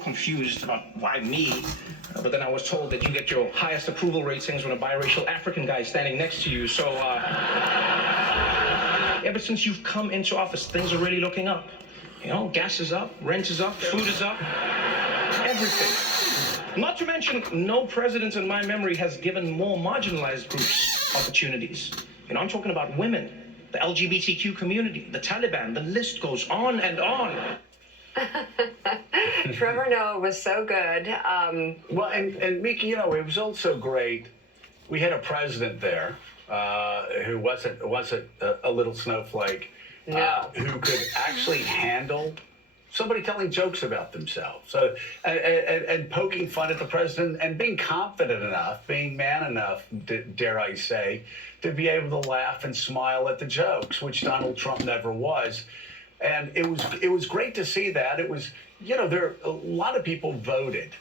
confused about why me, but then I was told that you get your highest approval ratings when a biracial African guy is standing next to you. So, ever since you've come into office, things are really looking up. You know, gas is up, rent is up, food is up, everything. Not to mention, no president in my memory has given more marginalized groups opportunities. You know, I'm talking about women, the LGBTQ community, the Taliban, the list goes on and on. Trevor Noah was so good. Well, and Miki, you know, it was also great. We had a president there who wasn't a little snowflake, No. who could actually handle somebody telling jokes about themselves, so and poking fun at the president and being confident enough, being man enough, dare I say, to be able to laugh and smile at the jokes, which Donald Trump never was. And it was great to see that. It was, you know, a lot of people voted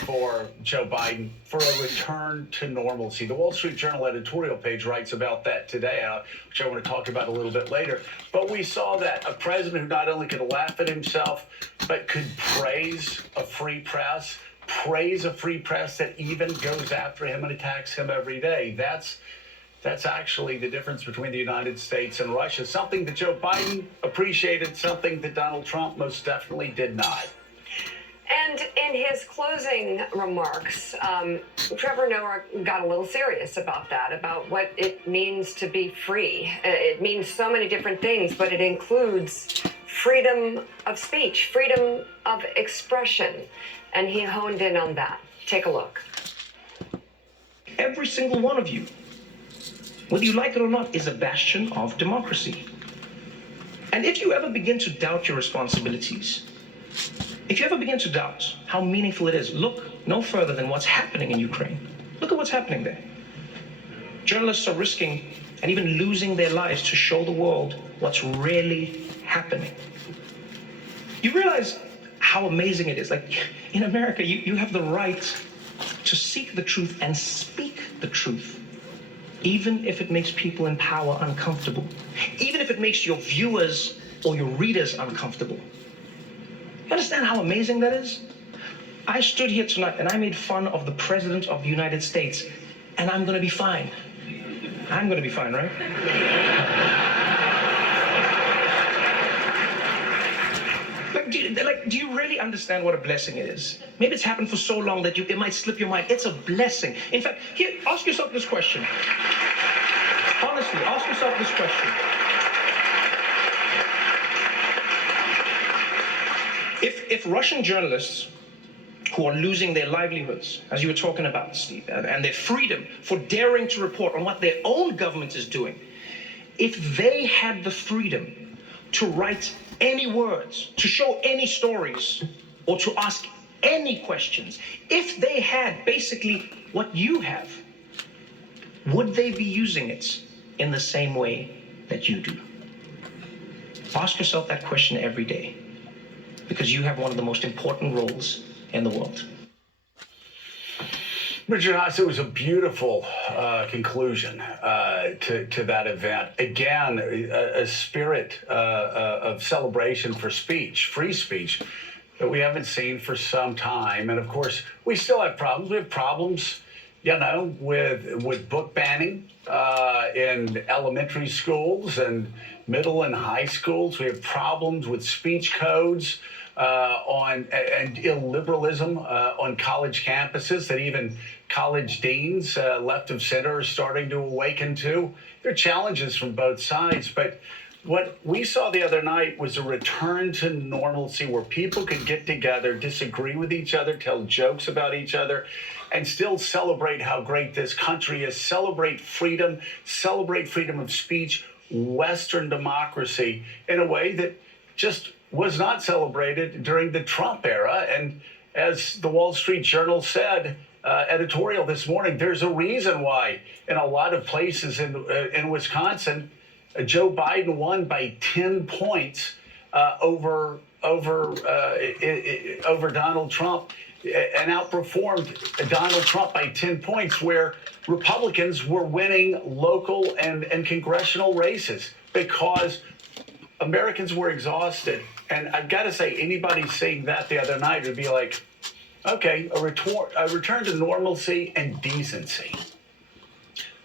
for Joe Biden for a return to normalcy. The Wall Street Journal editorial page writes about that today, which I want to talk about a little bit later. But we saw that a president who not only could laugh at himself, but could praise a free press that even goes after him and attacks him every day. That's actually the difference between the United States and Russia. Something that Joe Biden appreciated, something that Donald Trump most definitely did not. And in his closing remarks, Trevor Noah got a little serious about that, about what it means to be free. It means so many different things, but it includes freedom of speech, freedom of expression. And he honed in on that. Take a look. Every single one of you, whether you like it or not, is a bastion of democracy. And if you ever begin to doubt your responsibilities, if you ever begin to doubt how meaningful it is, look no further than what's happening in Ukraine. Look at what's happening there. Journalists are risking and even losing their lives to show the world what's really happening. You realize how amazing it is. Like, in America, you have the right to seek the truth and speak the truth, even if it makes people in power uncomfortable, even if it makes your viewers or your readers uncomfortable. You understand how amazing that is? I stood here tonight and I made fun of the President of the United States, and I'm gonna be fine. I'm gonna be fine, right? Do you really understand what a blessing it is? Maybe it's happened for so long that it might slip your mind. It's a blessing. In fact, here, ask yourself this question. Honestly, ask yourself this question. If Russian journalists who are losing their livelihoods, as you were talking about, Steve, and their freedom for daring to report on what their own government is doing, if they had the freedom to write any words, to show any stories, or to ask any questions, if they had basically what you have, would they be using it in the same way that you do? Ask yourself that question every day, because you have one of the most important roles in the world. Richard Haass, it was a beautiful conclusion to that event. Again, a spirit of celebration for speech, free speech, that we haven't seen for some time. And of course, we still have problems. We have problems, you know, with book banning in elementary schools and middle and high schools. We have problems with speech codes and illiberalism on college campuses that even college deans left of center are starting to awaken to. There are challenges from both sides, but what we saw the other night was a return to normalcy where people could get together, disagree with each other, tell jokes about each other, and still celebrate how great this country is, celebrate freedom of speech, Western democracy in a way that just was not celebrated during the Trump era. And as the Wall Street Journal said, editorial this morning, there's a reason why in a lot of places in Wisconsin, Joe Biden won by 10 points over Donald Trump and outperformed Donald Trump by 10 points, where Republicans were winning local and congressional races because Americans were exhausted And I've got to say, anybody seeing that the other night would be like, okay, a return to normalcy and decency.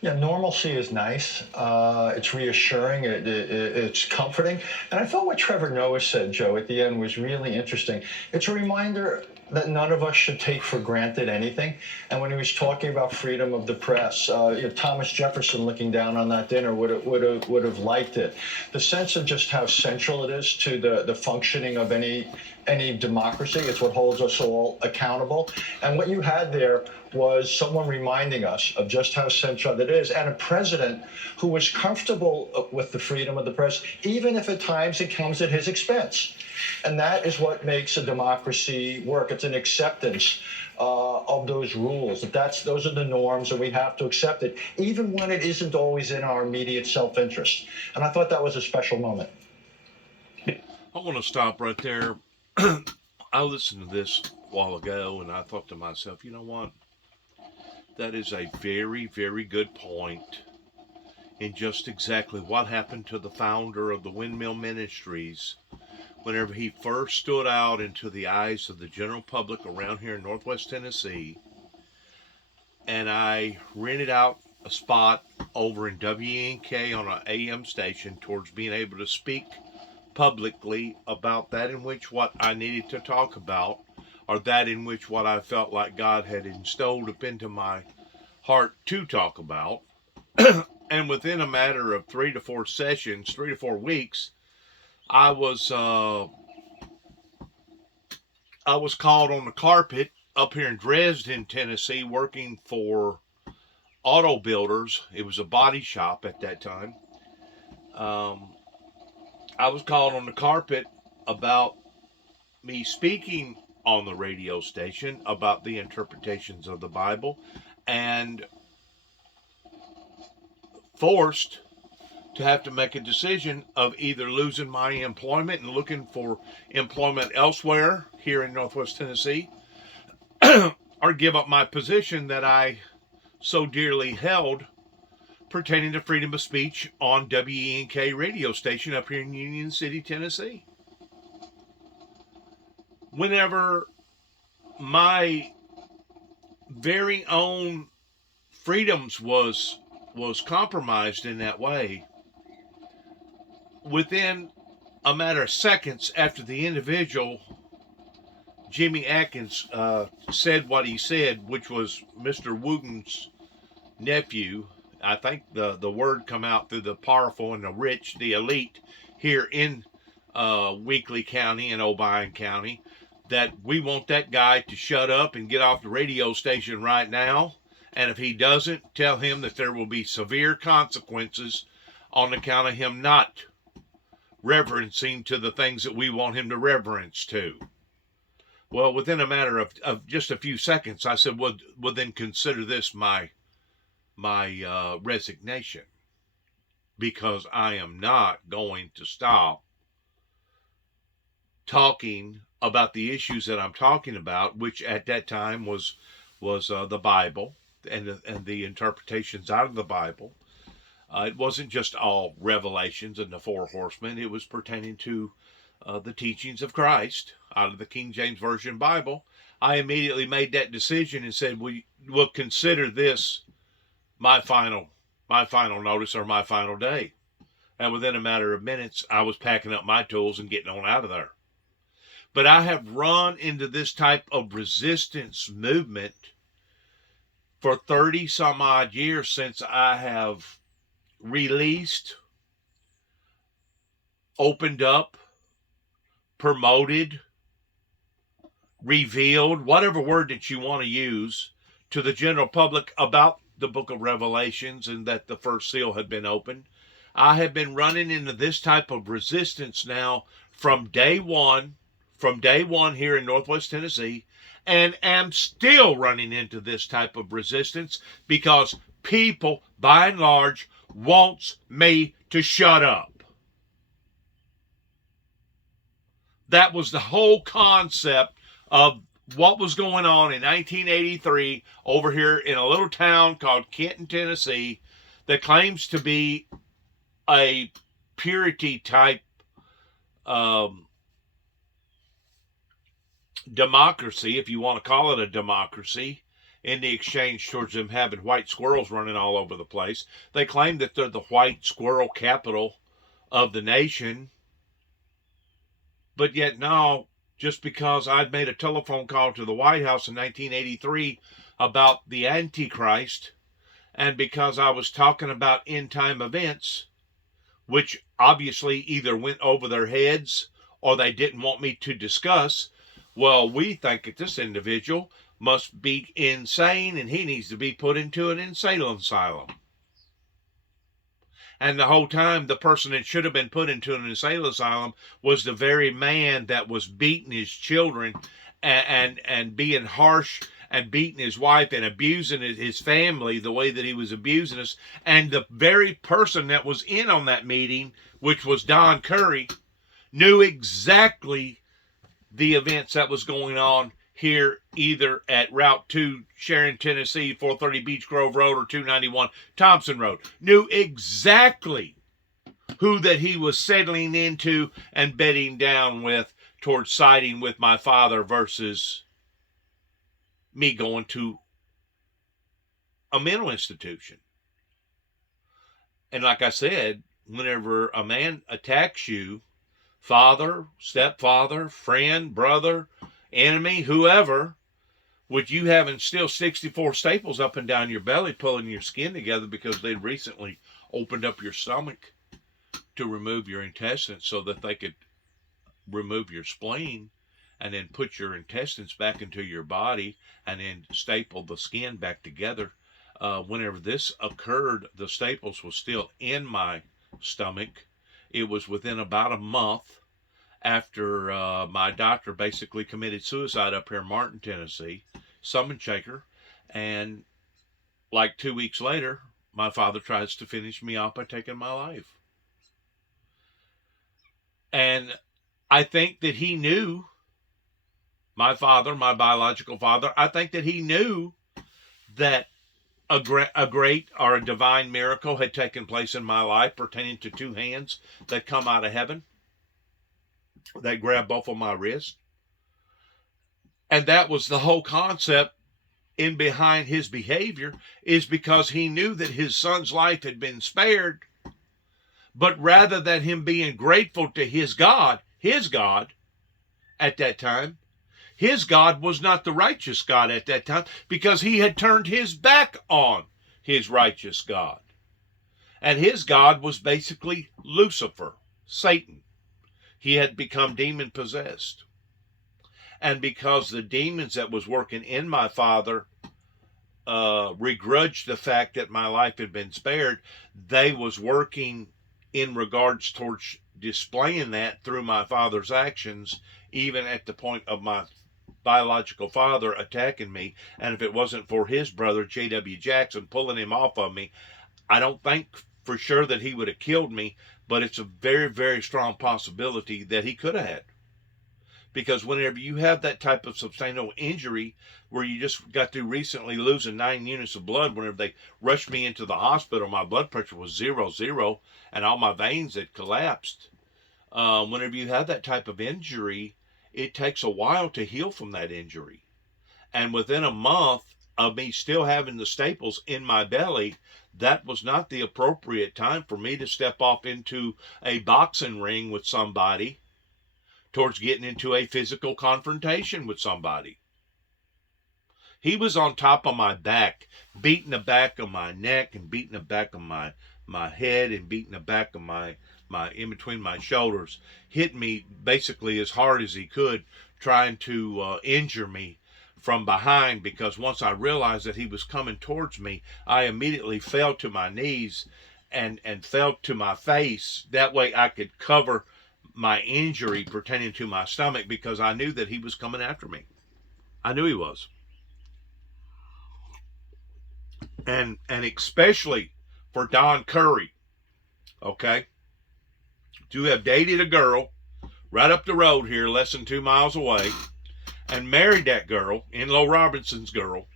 Yeah, normalcy is nice. It's reassuring. It's comforting. And I thought what Trevor Noah said, Joe, at the end was really interesting. It's a reminder that none of us should take for granted anything. And when he was talking about freedom of the press, Thomas Jefferson looking down on that dinner would have liked it. The sense of just how central it is to the functioning of any democracy. It's what holds us all accountable. And what you had there was someone reminding us of just how central it is, and a president who was comfortable with the freedom of the press, even if at times it comes at his expense. And that is what makes a democracy work. It's an acceptance of those rules. Those are the norms, and we have to accept it, even when it isn't always in our immediate self-interest. And I thought that was a special moment. I want to stop right there. I listened to this a while ago, and I thought to myself, you know what? That is a very, very good point in just exactly what happened to the founder of the Windmill Ministries whenever he first stood out into the eyes of the general public around here in Northwest Tennessee. And I rented out a spot over in WNK on an AM station towards being able to speak publicly about that in which what I needed to talk about, or that in which what I felt like God had instilled up into my heart to talk about. And within a matter of 3 to 4 sessions, 3 to 4 weeks, I was called on the carpet up here in Dresden, Tennessee, working for auto builders. It was a body shop at that time. I was called on the carpet about me speaking on the radio station about the interpretations of the Bible, and forced to have to make a decision of either losing my employment and looking for employment elsewhere here in Northwest Tennessee, or give up my position that I so dearly held pertaining to freedom of speech on WENK radio station up here in Union City, Tennessee. Whenever my very own freedoms was compromised in that way, within a matter of seconds after the individual, Jimmy Atkins, said what he said, which was Mr. Wooten's nephew. I think the word come out through the powerful and the rich, the elite here in Weakley County and Obion County, that we want that guy to shut up and get off the radio station right now. And if he doesn't, tell him that there will be severe consequences on account of him not reverencing to the things that we want him to reverence to. Well, within a matter of just a few seconds, I said, well then consider this my resignation, because I am not going to stop talking about the issues that I'm talking about, which at that time was the Bible and the interpretations out of the Bible. It wasn't just all revelations and the 4 horsemen. It was pertaining to the teachings of Christ out of the King James Version Bible. I immediately made that decision and said, we'll consider this my final notice or my final day. And within a matter of minutes, I was packing up my tools and getting on out of there. But I have run into this type of resistance movement for 30 some odd years since I have released, opened up, promoted, revealed, whatever word that you want to use, to the general public about the book of Revelations and that the first seal had been opened. I have been running into this type of resistance now from day one here in Northwest Tennessee, and am still running into this type of resistance because people, by and large, wants me to shut up. That was the whole concept of what was going on in 1983 over here in a little town called Kenton, Tennessee, that claims to be a purity type democracy, if you want to call it a democracy, in the exchange towards them having white squirrels running all over the place. They claim that they're the white squirrel capital of the nation, but yet now, just because I'd made a telephone call to the White House in 1983 about the Antichrist, and because I was talking about end time events, which obviously either went over their heads or they didn't want me to discuss, well, we think that this individual must be insane and he needs to be put into an insane asylum. And the whole time, the person that should have been put into an insane asylum was the very man that was beating his children and being harsh and beating his wife and abusing his family the way that he was abusing us. And the very person that was in on that meeting, which was Don Curry, knew exactly the events that was going on here, either at Route 2, Sharon, Tennessee, 430 Beech Grove Road, or 291 Thompson Road. Knew exactly who that he was settling into and bedding down with towards siding with my father versus me going to a mental institution. And like I said, whenever a man attacks you, father, stepfather, friend, brother, enemy, whoever, with you having still 64 staples up and down your belly pulling your skin together because they'd recently opened up your stomach to remove your intestines so that they could remove your spleen and then put your intestines back into your body and then staple the skin back together. Whenever this occurred, the staples was still in my stomach. It was within about a month after my doctor basically committed suicide up here in Martin, Tennessee, Summon Shaker, and like 2 weeks later, my father tries to finish me off by taking my life. And I think that he knew, my father, my biological father, I think that he knew that a great or a divine miracle had taken place in my life pertaining to two hands that come out of heaven, that grabbed both of my wrists. And that was the whole concept in behind his behavior, is because he knew that his son's life had been spared. But rather than him being grateful to his God at that time, his God was not the righteous God at that time, because he had turned his back on his righteous God. And his God was basically Lucifer, Satan. He had become demon possessed. And because the demons that was working in my father begrudged the fact that my life had been spared, they was working in regards towards displaying that through my father's actions, even at the point of my biological father attacking me. And if it wasn't for his brother, J.W. Jackson, pulling him off of me, I don't think for sure that he would have killed me, but it's a very, very strong possibility that he could have had. Because whenever you have that type of substantial injury, where you just got through recently losing 9 units of blood, whenever they rushed me into the hospital, my blood pressure was 0, and all my veins had collapsed. Whenever you have that type of injury, it takes a while to heal from that injury. And within a month of me still having the staples in my belly, that was not the appropriate time for me to step off into a boxing ring with somebody towards getting into a physical confrontation with somebody. He was on top of my back, beating the back of my neck and beating the back of my head and beating the back of my in between my shoulders, hit me basically as hard as he could, trying to injure me from behind. Because once I realized that he was coming towards me, I immediately fell to my knees and fell to my face. That way I could cover my injury pertaining to my stomach, because I knew that he was coming after me. I knew he was. And especially for Don Curry, okay, to have dated a girl right up the road here, less than 2 miles away, and married that girl, Enloe Robinson's girl,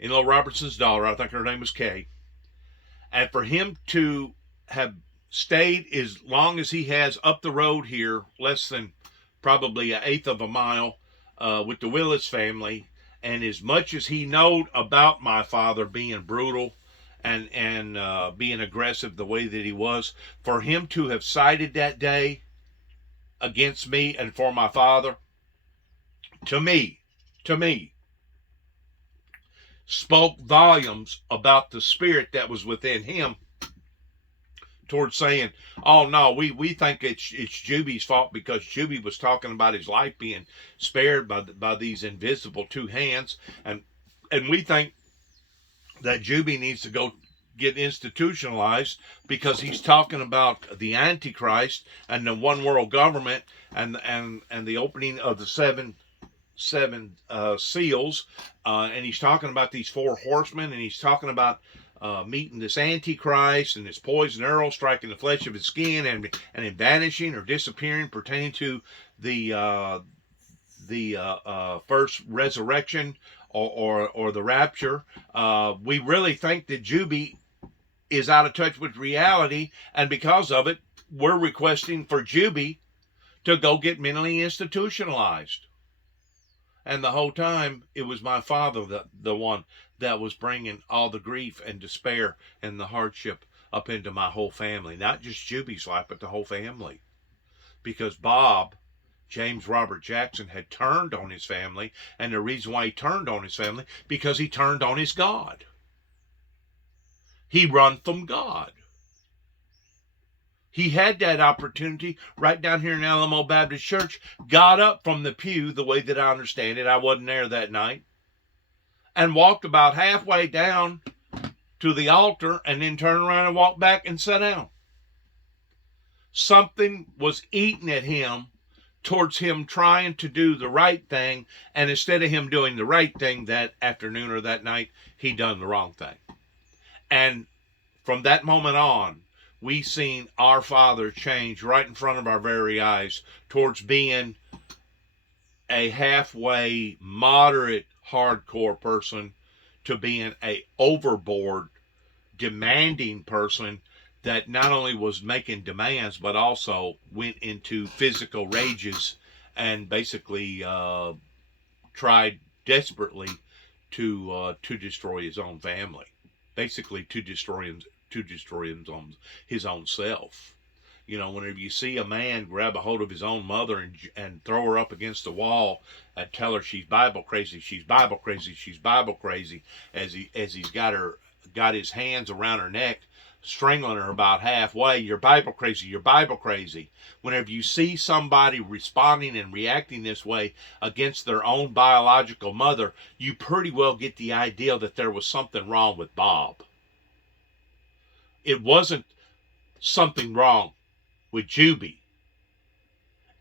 Enloe Robinson's daughter, I think her name was Kay, and for him to have stayed as long as he has up the road here, less than probably 1/8 of a mile with the Willis family, and as much as he knowed about my father being brutal and being aggressive the way that he was, for him to have sided that day against me and for my father, to me, spoke volumes about the spirit that was within him towards saying, oh no, we think it's Juby's fault because Juby was talking about his life being spared by these invisible two hands, and we think that Juby needs to go get institutionalized because he's talking about the Antichrist and the one world government and the opening of the seven seals, and he's talking about these four horsemen, and he's talking about meeting this Antichrist and this poison arrow striking the flesh of his skin and it vanishing or disappearing, pertaining to the first resurrection or the rapture. We really think that Juby is out of touch with reality, and because of it, we're requesting for Juby to go get mentally institutionalized. And the whole time, it was my father, the one that was bringing all the grief and despair and the hardship up into my whole family. Not just Juby's life, but the whole family. Because Bob, James Robert Jackson, had turned on his family. And the reason why he turned on his family, because he turned on his God. He run from God. He had that opportunity right down here in Alamo Baptist Church, got up from the pew, the way that I understand it, I wasn't there that night, and walked about halfway down to the altar and then turned around and walked back and sat down. Something was eating at him towards him trying to do the right thing, and instead of him doing the right thing that afternoon or that night, he done the wrong thing. And from that moment on, we seen our father change right in front of our very eyes towards being a halfway moderate hardcore person to being a overboard demanding person that not only was making demands but also went into physical rages and basically tried desperately to destroy his own family, basically to destroy his own self. You know, whenever you see a man grab a hold of his own mother and throw her up against the wall and tell her she's Bible crazy, she's Bible crazy, she's Bible crazy, as he's got his hands around her neck, strangling her about halfway, you're Bible crazy, you're Bible crazy. Whenever you see somebody responding and reacting this way against their own biological mother, you pretty well get the idea that there was something wrong with Bob. It wasn't something wrong with Juby.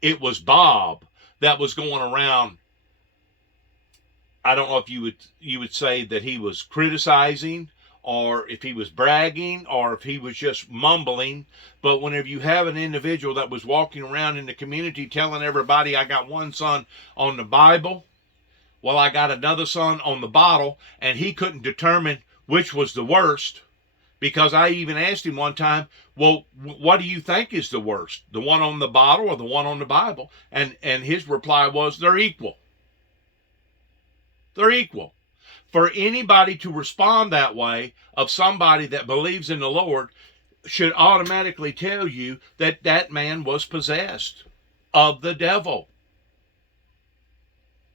It was Bob that was going around. I don't know if you would say that he was criticizing, or if he was bragging, or if he was just mumbling. But whenever you have an individual that was walking around in the community telling everybody, I got one son on the Bible, well, I got another son on the bottle, and he couldn't determine which was the worst. Because I even asked him one time, well, what do you think is the worst? The one on the bottle or the one on the Bible? And his reply was, they're equal. They're equal. For anybody to respond that way of somebody that believes in the Lord should automatically tell you that that man was possessed of the devil.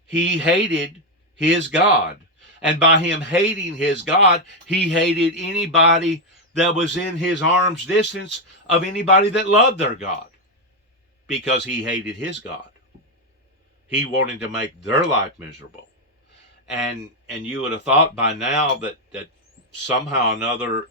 He hated his God. And by him hating his God, he hated anybody that was in his arm's distance of anybody that loved their God. Because he hated his God. He wanted to make their life miserable. And you would have thought by now that somehow or another,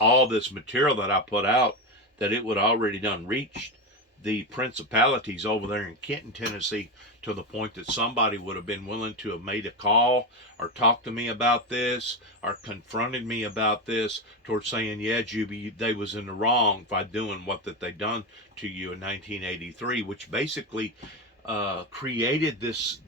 all this material that I put out, that it would already done reached the principalities over there in Kenton, Tennessee, to the point that somebody would have been willing to have made a call or talked to me about this or confronted me about this towards saying, yeah, Juby, they was in the wrong by doing what that they done to you in 1983, which basically created this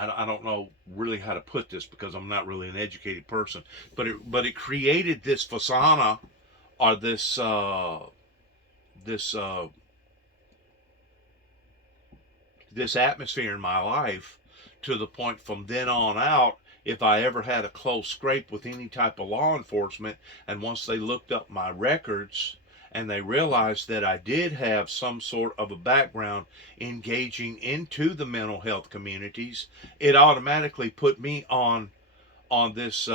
I don't know really how to put this because I'm not really an educated person, but it created this fasana, or this this atmosphere in my life to the point from then on out, if I ever had a close scrape with any type of law enforcement, and once they looked up my records and they realized that I did have some sort of a background engaging into the mental health communities, it automatically put me on this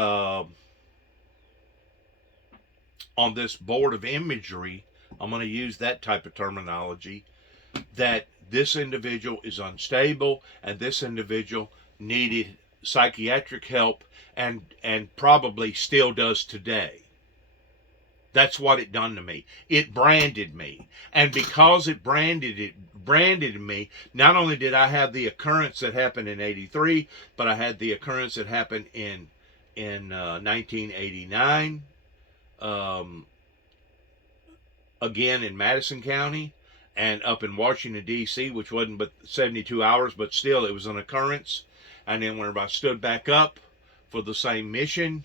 board of imagery. I'm going to use that type of terminology, that this individual is unstable and this individual needed psychiatric help and probably still does today. That's what it done to me. It branded me. And because it branded me, not only did I have the occurrence that happened in 83, but I had the occurrence that happened in 1989, again in Madison County, and up in Washington, D.C., which wasn't but 72 hours, but still it was an occurrence. And then whenever I stood back up for the same mission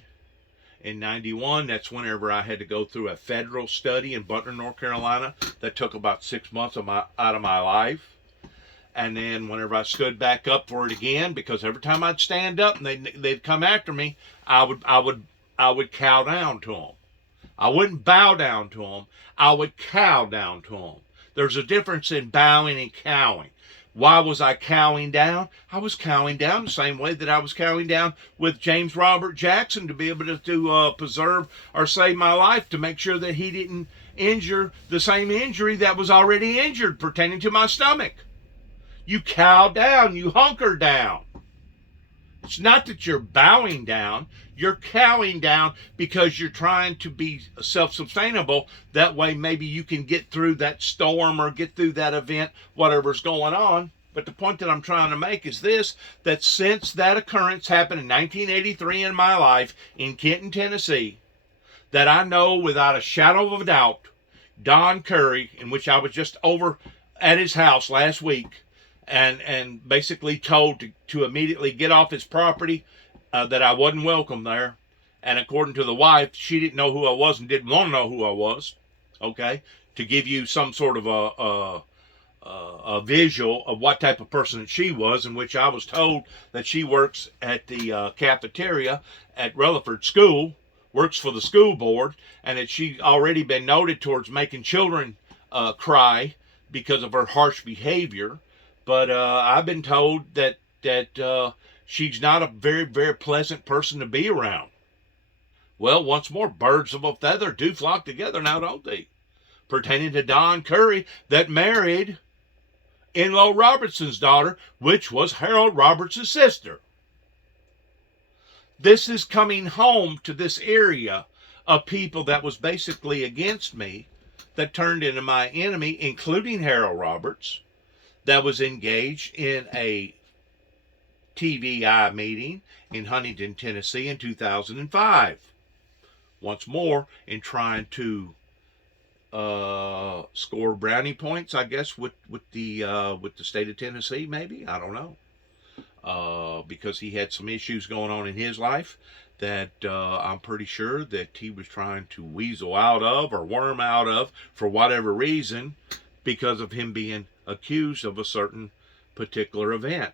in 91, that's whenever I had to go through a federal study in Butler, North Carolina, that took about 6 months out of my life. And then whenever I stood back up for it again, because every time I'd stand up and they'd come after me, I would cow down to them. I wouldn't bow down to them. I would cow down to them. There's a difference in bowing and cowing. Why was I cowing down? I was cowing down the same way that I was cowing down with James Robert Jackson, to be able to preserve or save my life, to make sure that he didn't injure the same injury that was already injured pertaining to my stomach. You cow down, you hunker down. It's not that you're bowing down, you're cowing down because you're trying to be self-sustainable. That way maybe you can get through that storm or get through that event, whatever's going on. But the point that I'm trying to make is this, that since that occurrence happened in 1983 in my life in Kenton, Tennessee, that I know without a shadow of a doubt, Don Curry, in which I was just over at his house last week, and basically told to immediately get off his property, that I wasn't welcome there. And according to the wife, she didn't know who I was and didn't want to know who I was. Okay, to give you some sort of a visual of what type of person that she was, in which I was told that she works at the cafeteria at Rutherford School, works for the school board, and that she's already been noted towards making children cry because of her harsh behavior. But I've been told that she's not a very, very pleasant person to be around. Well, once more, birds of a feather do flock together now, don't they? Pertaining to Don Curry, that married Enloe Robertson's daughter, which was Harold Robertson's sister. This is coming home to this area of people that was basically against me, that turned into my enemy, including Harold Roberts, that was engaged in a TVI meeting in Huntington, Tennessee in 2005. Once more, in trying to score brownie points, I guess, with the state of Tennessee, maybe, I don't know, because he had some issues going on in his life that I'm pretty sure that he was trying to weasel out of or worm out of for whatever reason, because of him being accused of a certain particular event.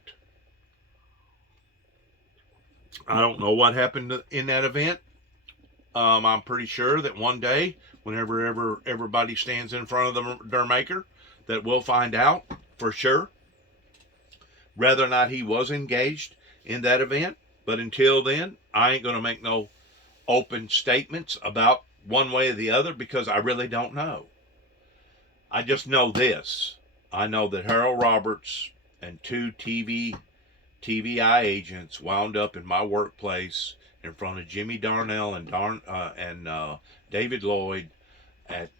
I don't know what happened in that event. I'm pretty sure that one day, whenever everybody stands in front of their maker, that we'll find out for sure whether or not he was engaged in that event. But until then, I ain't going to make no open statements about one way or the other, because I really don't know. I just know this. I know that Harold Roberts and two TVI agents wound up in my workplace in front of Jimmy Darnell and David Lloyd at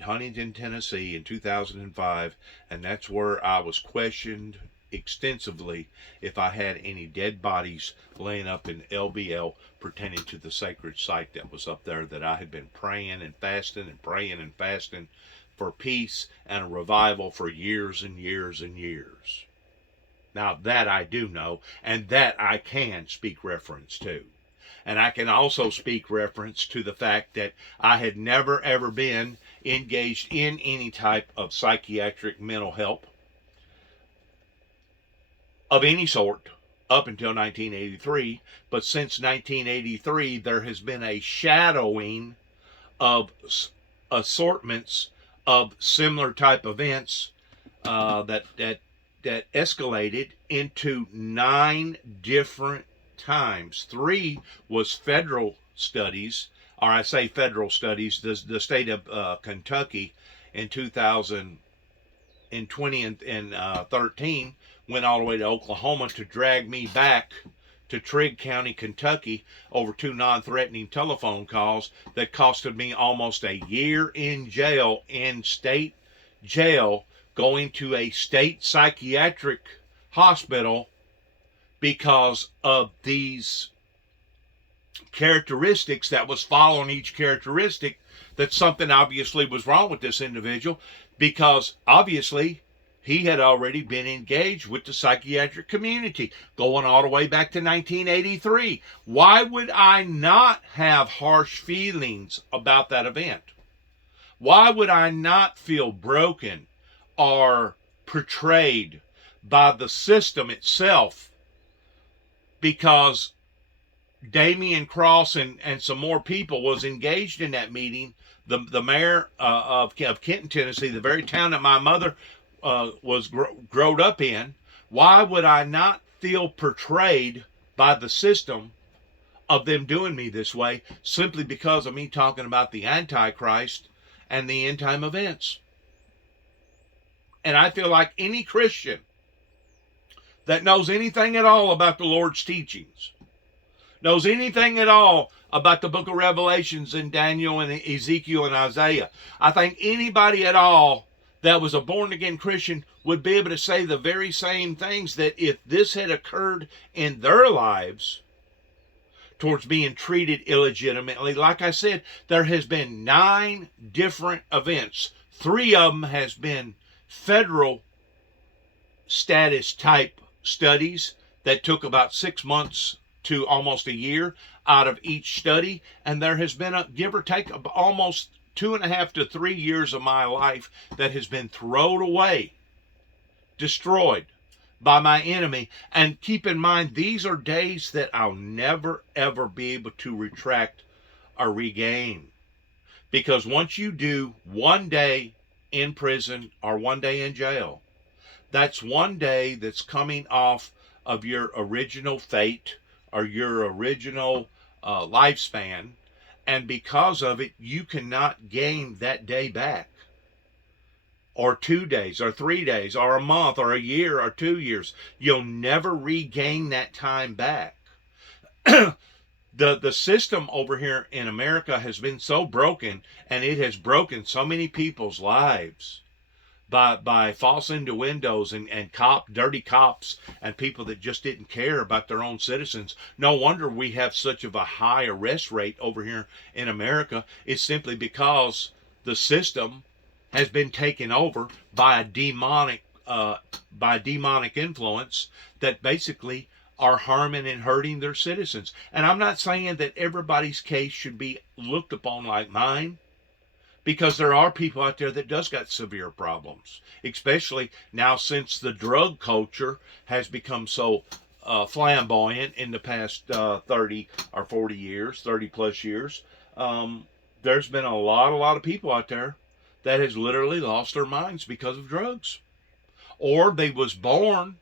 Huntington, Tennessee in 2005, and that's where I was questioned extensively if I had any dead bodies laying up in LBL pertaining to the sacred site that was up there, that I had been praying and fasting for peace and a revival for years and years and years. Now that I do know, and that I can speak reference to. And I can also speak reference to the fact that I had never ever been engaged in any type of psychiatric mental help of any sort up until 1983. But since 1983, there has been a shadowing of assortments of similar type events that escalated into 9 different times. 3 was federal studies, or I say federal studies, the state of Kentucky in 2020 and 13 went all the way to Oklahoma to drag me back to Trigg County, Kentucky, over 2 non-threatening telephone calls that costed me almost a year in jail, in state jail, going to a state psychiatric hospital because of these characteristics that was following each characteristic, that something obviously was wrong with this individual, because obviously he had already been engaged with the psychiatric community going all the way back to 1983. Why would I not have harsh feelings about that event? Why would I not feel broken or portrayed by the system itself because Damian Cross and some more people was engaged in that meeting? The mayor of Kenton, Tennessee, the very town that my mother was growed up in. Why would I not feel portrayed by the system of them doing me this way, simply because of me talking about the Antichrist and the end time events? And I feel like any Christian that knows anything at all about the Lord's teachings, knows anything at all about the book of Revelations and Daniel and Ezekiel and Isaiah, I think anybody at all that was a born-again Christian would be able to say the very same things, that if this had occurred in their lives towards being treated illegitimately, like I said, there has been 9 different events. 3 of them has been federal status type studies that took about 6 months to almost a year out of each study, and there has been a give or take almost 2.5 to 3 years of my life that has been thrown away, destroyed by my enemy. And keep in mind, these are days that I'll never ever be able to retract or regain, because once you do one day in prison or one day in jail, that's one day that's coming off of your original fate or your original lifespan. And because of it, you cannot gain that day back, or 2 days, or 3 days, or a month, or a year, or 2 years. You'll never regain that time back. The system over here in America has been so broken, and it has broken so many people's lives by false innuendos and dirty cops and people that just didn't care about their own citizens. No wonder we have such of a high arrest rate over here in America. It's simply because the system has been taken over by a demonic influence that basically are harming and hurting their citizens. And I'm not saying that everybody's case should be looked upon like mine, because there are people out there that does got severe problems, especially now since the drug culture has become so flamboyant in the past 30 or 40 years, 30 plus years. There's been a lot of people out there that has literally lost their minds because of drugs, or they was born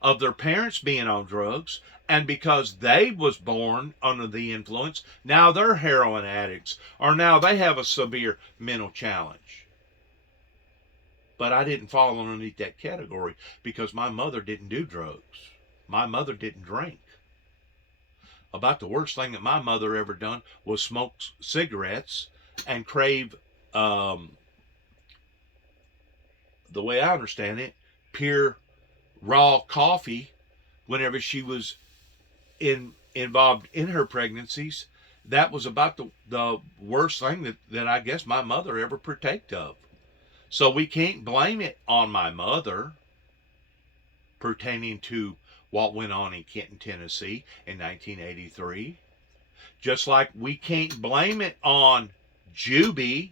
of their parents being on drugs, and because they was born under the influence, now they're heroin addicts, or now they have a severe mental challenge. But I didn't fall underneath that category because my mother didn't do drugs. My mother didn't drink. About the worst thing that my mother ever done was smoke cigarettes and crave, the way I understand it, pure raw coffee whenever she was involved in her pregnancies. That was about the worst thing that I guess my mother ever partaked of. So we can't blame it on my mother pertaining to what went on in Kenton, Tennessee in 1983. Just like we can't blame it on Juby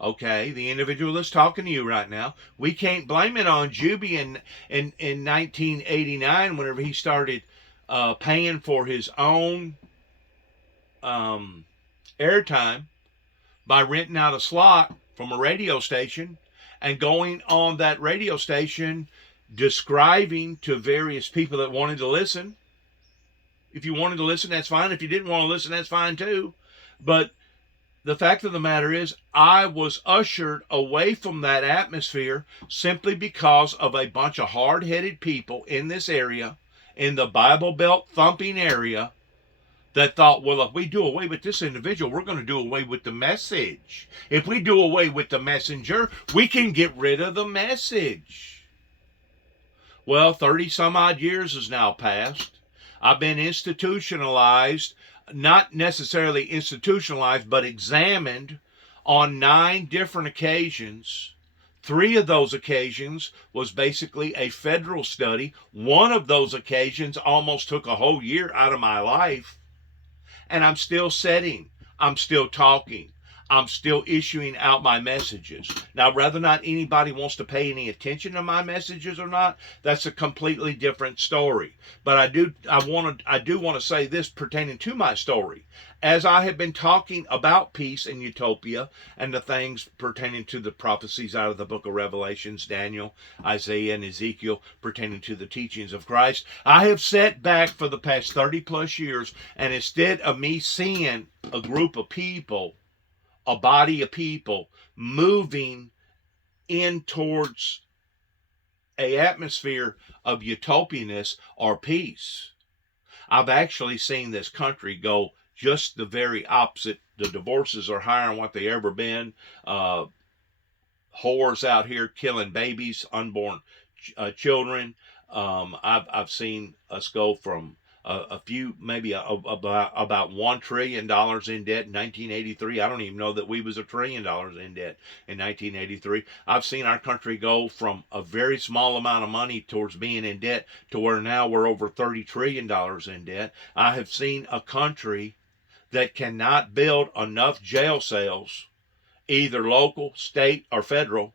Okay, the individual that's talking to you right now. We can't blame it on Juby in 1989 whenever he started paying for his own airtime by renting out a slot from a radio station and going on that radio station describing to various people that wanted to listen. If you wanted to listen, that's fine. If you didn't want to listen, that's fine too. But the fact of the matter is, I was ushered away from that atmosphere simply because of a bunch of hard-headed people in this area, in the Bible Belt thumping area, that thought, well, if we do away with this individual, we're going to do away with the message. If we do away with the messenger, we can get rid of the message. Well, 30 some odd years has now passed. I've been institutionalized, not necessarily institutionalized, but examined on 9 different occasions. 3 of those occasions was basically a federal study. One of those occasions almost took a whole year out of my life. And I'm still setting. I'm still talking. I'm still issuing out my messages. Now, whether or not anybody wants to pay any attention to my messages or not, that's a completely different story. But I do want to say this pertaining to my story. As I have been talking about peace and utopia and the things pertaining to the prophecies out of the book of Revelations, Daniel, Isaiah, and Ezekiel pertaining to the teachings of Christ, I have sat back for the past 30 plus years, and instead of me seeing a group of people, a body of people moving in towards a atmosphere of utopianness or peace, I've actually seen this country go just the very opposite. The divorces are higher than what they ever been. Whores out here killing babies, unborn children. I've seen us go from a few, maybe about $1 trillion in debt in 1983. I don't even know that we was $1 trillion in debt in 1983. I've seen our country go from a very small amount of money towards being in debt to where now we're over $30 trillion in debt. I have seen a country that cannot build enough jail cells, either local, state, or federal,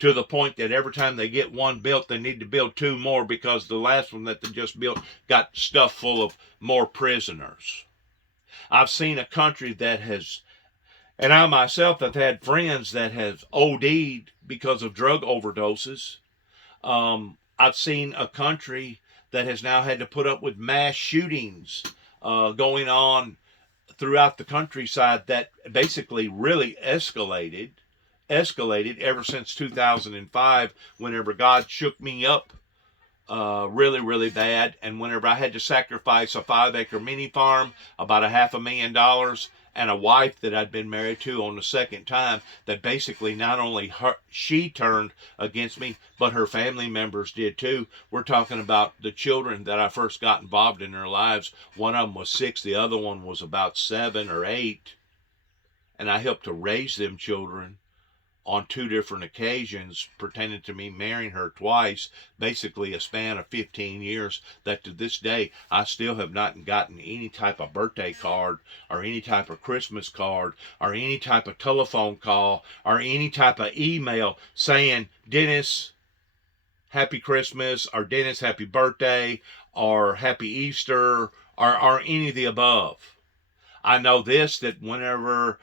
to the point that every time they get one built, they need to build 2 more because the last one that they just built got stuffed full of more prisoners. I've seen a country that has, and I myself have had friends that have OD'd because of drug overdoses. I've seen a country that has now had to put up with mass shootings going on throughout the countryside that basically really escalated ever since 2005, whenever God shook me up really, really bad, and whenever I had to sacrifice a 5-acre mini farm, about $500,000, and a wife that I'd been married to on the second time, that basically not only she turned against me, but her family members did too. We're talking about the children that I first got involved in their lives. One of them was 6, the other one was about 7 or 8, and I helped to raise them children on 2 different occasions pertaining to me marrying her twice, basically a span of 15 years, that to this day I still have not gotten any type of birthday card or any type of Christmas card or any type of telephone call or any type of email saying, Dennis, happy Christmas, or Dennis, happy birthday, or happy Easter, or any of the above. I know this, that whenever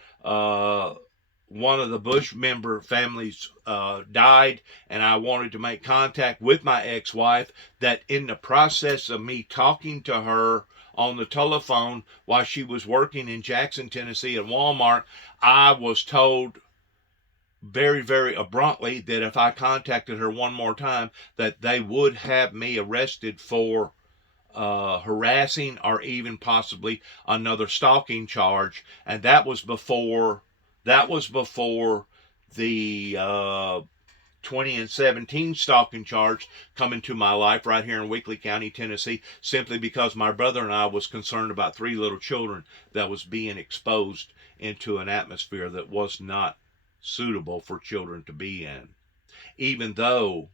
one of the Bush member families died, and I wanted to make contact with my ex-wife, that in the process of me talking to her on the telephone while she was working in Jackson, Tennessee at Walmart, I was told very, very abruptly that if I contacted her one more time, that they would have me arrested for harassing or even possibly another stalking charge. And that was before the 2017 stalking charge come into my life right here in Weakley County, Tennessee, simply because my brother and I was concerned about 3 little children that was being exposed into an atmosphere that was not suitable for children to be in. Even though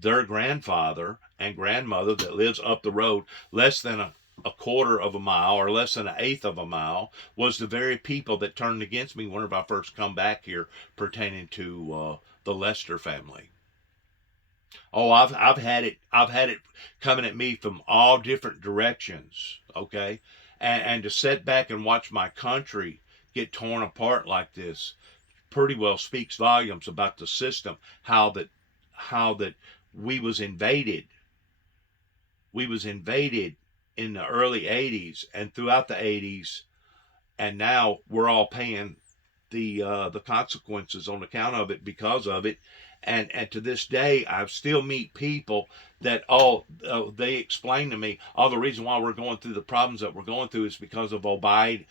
their grandfather and grandmother that lives up the road, less than a quarter of a mile or less than an eighth of a mile was the very people that turned against me whenever I first come back here pertaining to the Lester family. Oh, I've had it coming at me from all different directions. Okay, and to sit back and watch my country get torn apart like this pretty well speaks volumes about the system. How that we was invaded. We was invaded in the early '80s and throughout the '80s, and now we're all paying the consequences on account of it, because of it. And to this day, I still meet people that they explain to me, the reason why we're going through the problems that we're going through is because of Mr.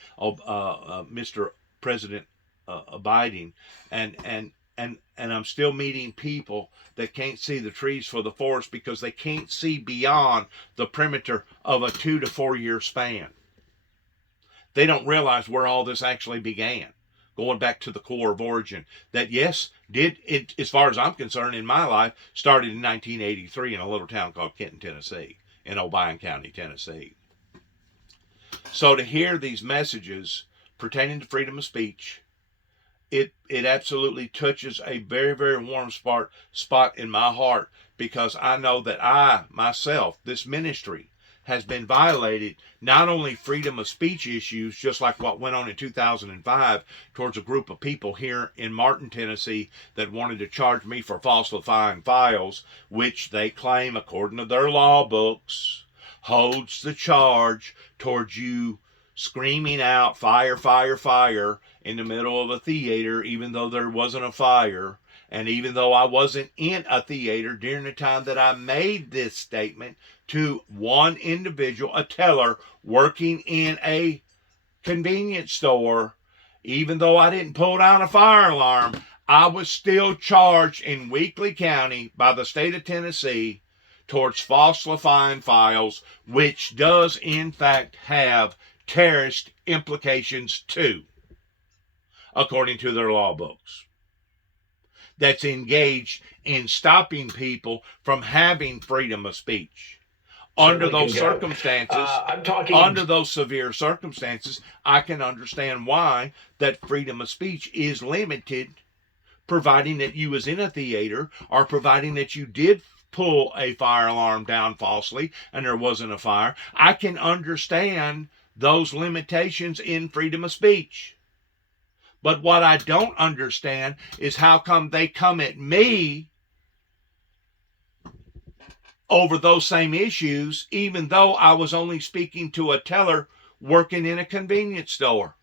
President Biden, and I'm still meeting people that can't see the trees for the forest because they can't see beyond the perimeter of a 2 to 4 year span. They don't realize where all this actually began. Going back to the core of origin, that yes, did it, as far as I'm concerned, in my life, started in 1983 in a little town called Kenton, Tennessee, in Obion County, Tennessee. So to hear these messages pertaining to freedom of speech, it absolutely touches a very, very warm spot in my heart, because I know that I, myself, this ministry, has been violated, not only freedom of speech issues, just like what went on in 2005 towards a group of people here in Martin, Tennessee, that wanted to charge me for falsifying files, which they claim, according to their law books, holds the charge towards you screaming out fire, fire, fire in the middle of a theater, even though there wasn't a fire. And even though I wasn't in a theater during the time that I made this statement to one individual, a teller working in a convenience store, even though I didn't pull down a fire alarm, I was still charged in Weakley County by the state of Tennessee towards falsifying files, which does in fact have terrorist implications too, according to their law books. That's engaged in stopping people from having freedom of speech. Under those circumstances, under those severe circumstances, I can understand why that freedom of speech is limited, providing that you was in a theater, or providing that you did pull a fire alarm down falsely and there wasn't a fire. I can understand those limitations in freedom of speech. But what I don't understand is how come they come at me over those same issues, even though I was only speaking to a teller working in a convenience store.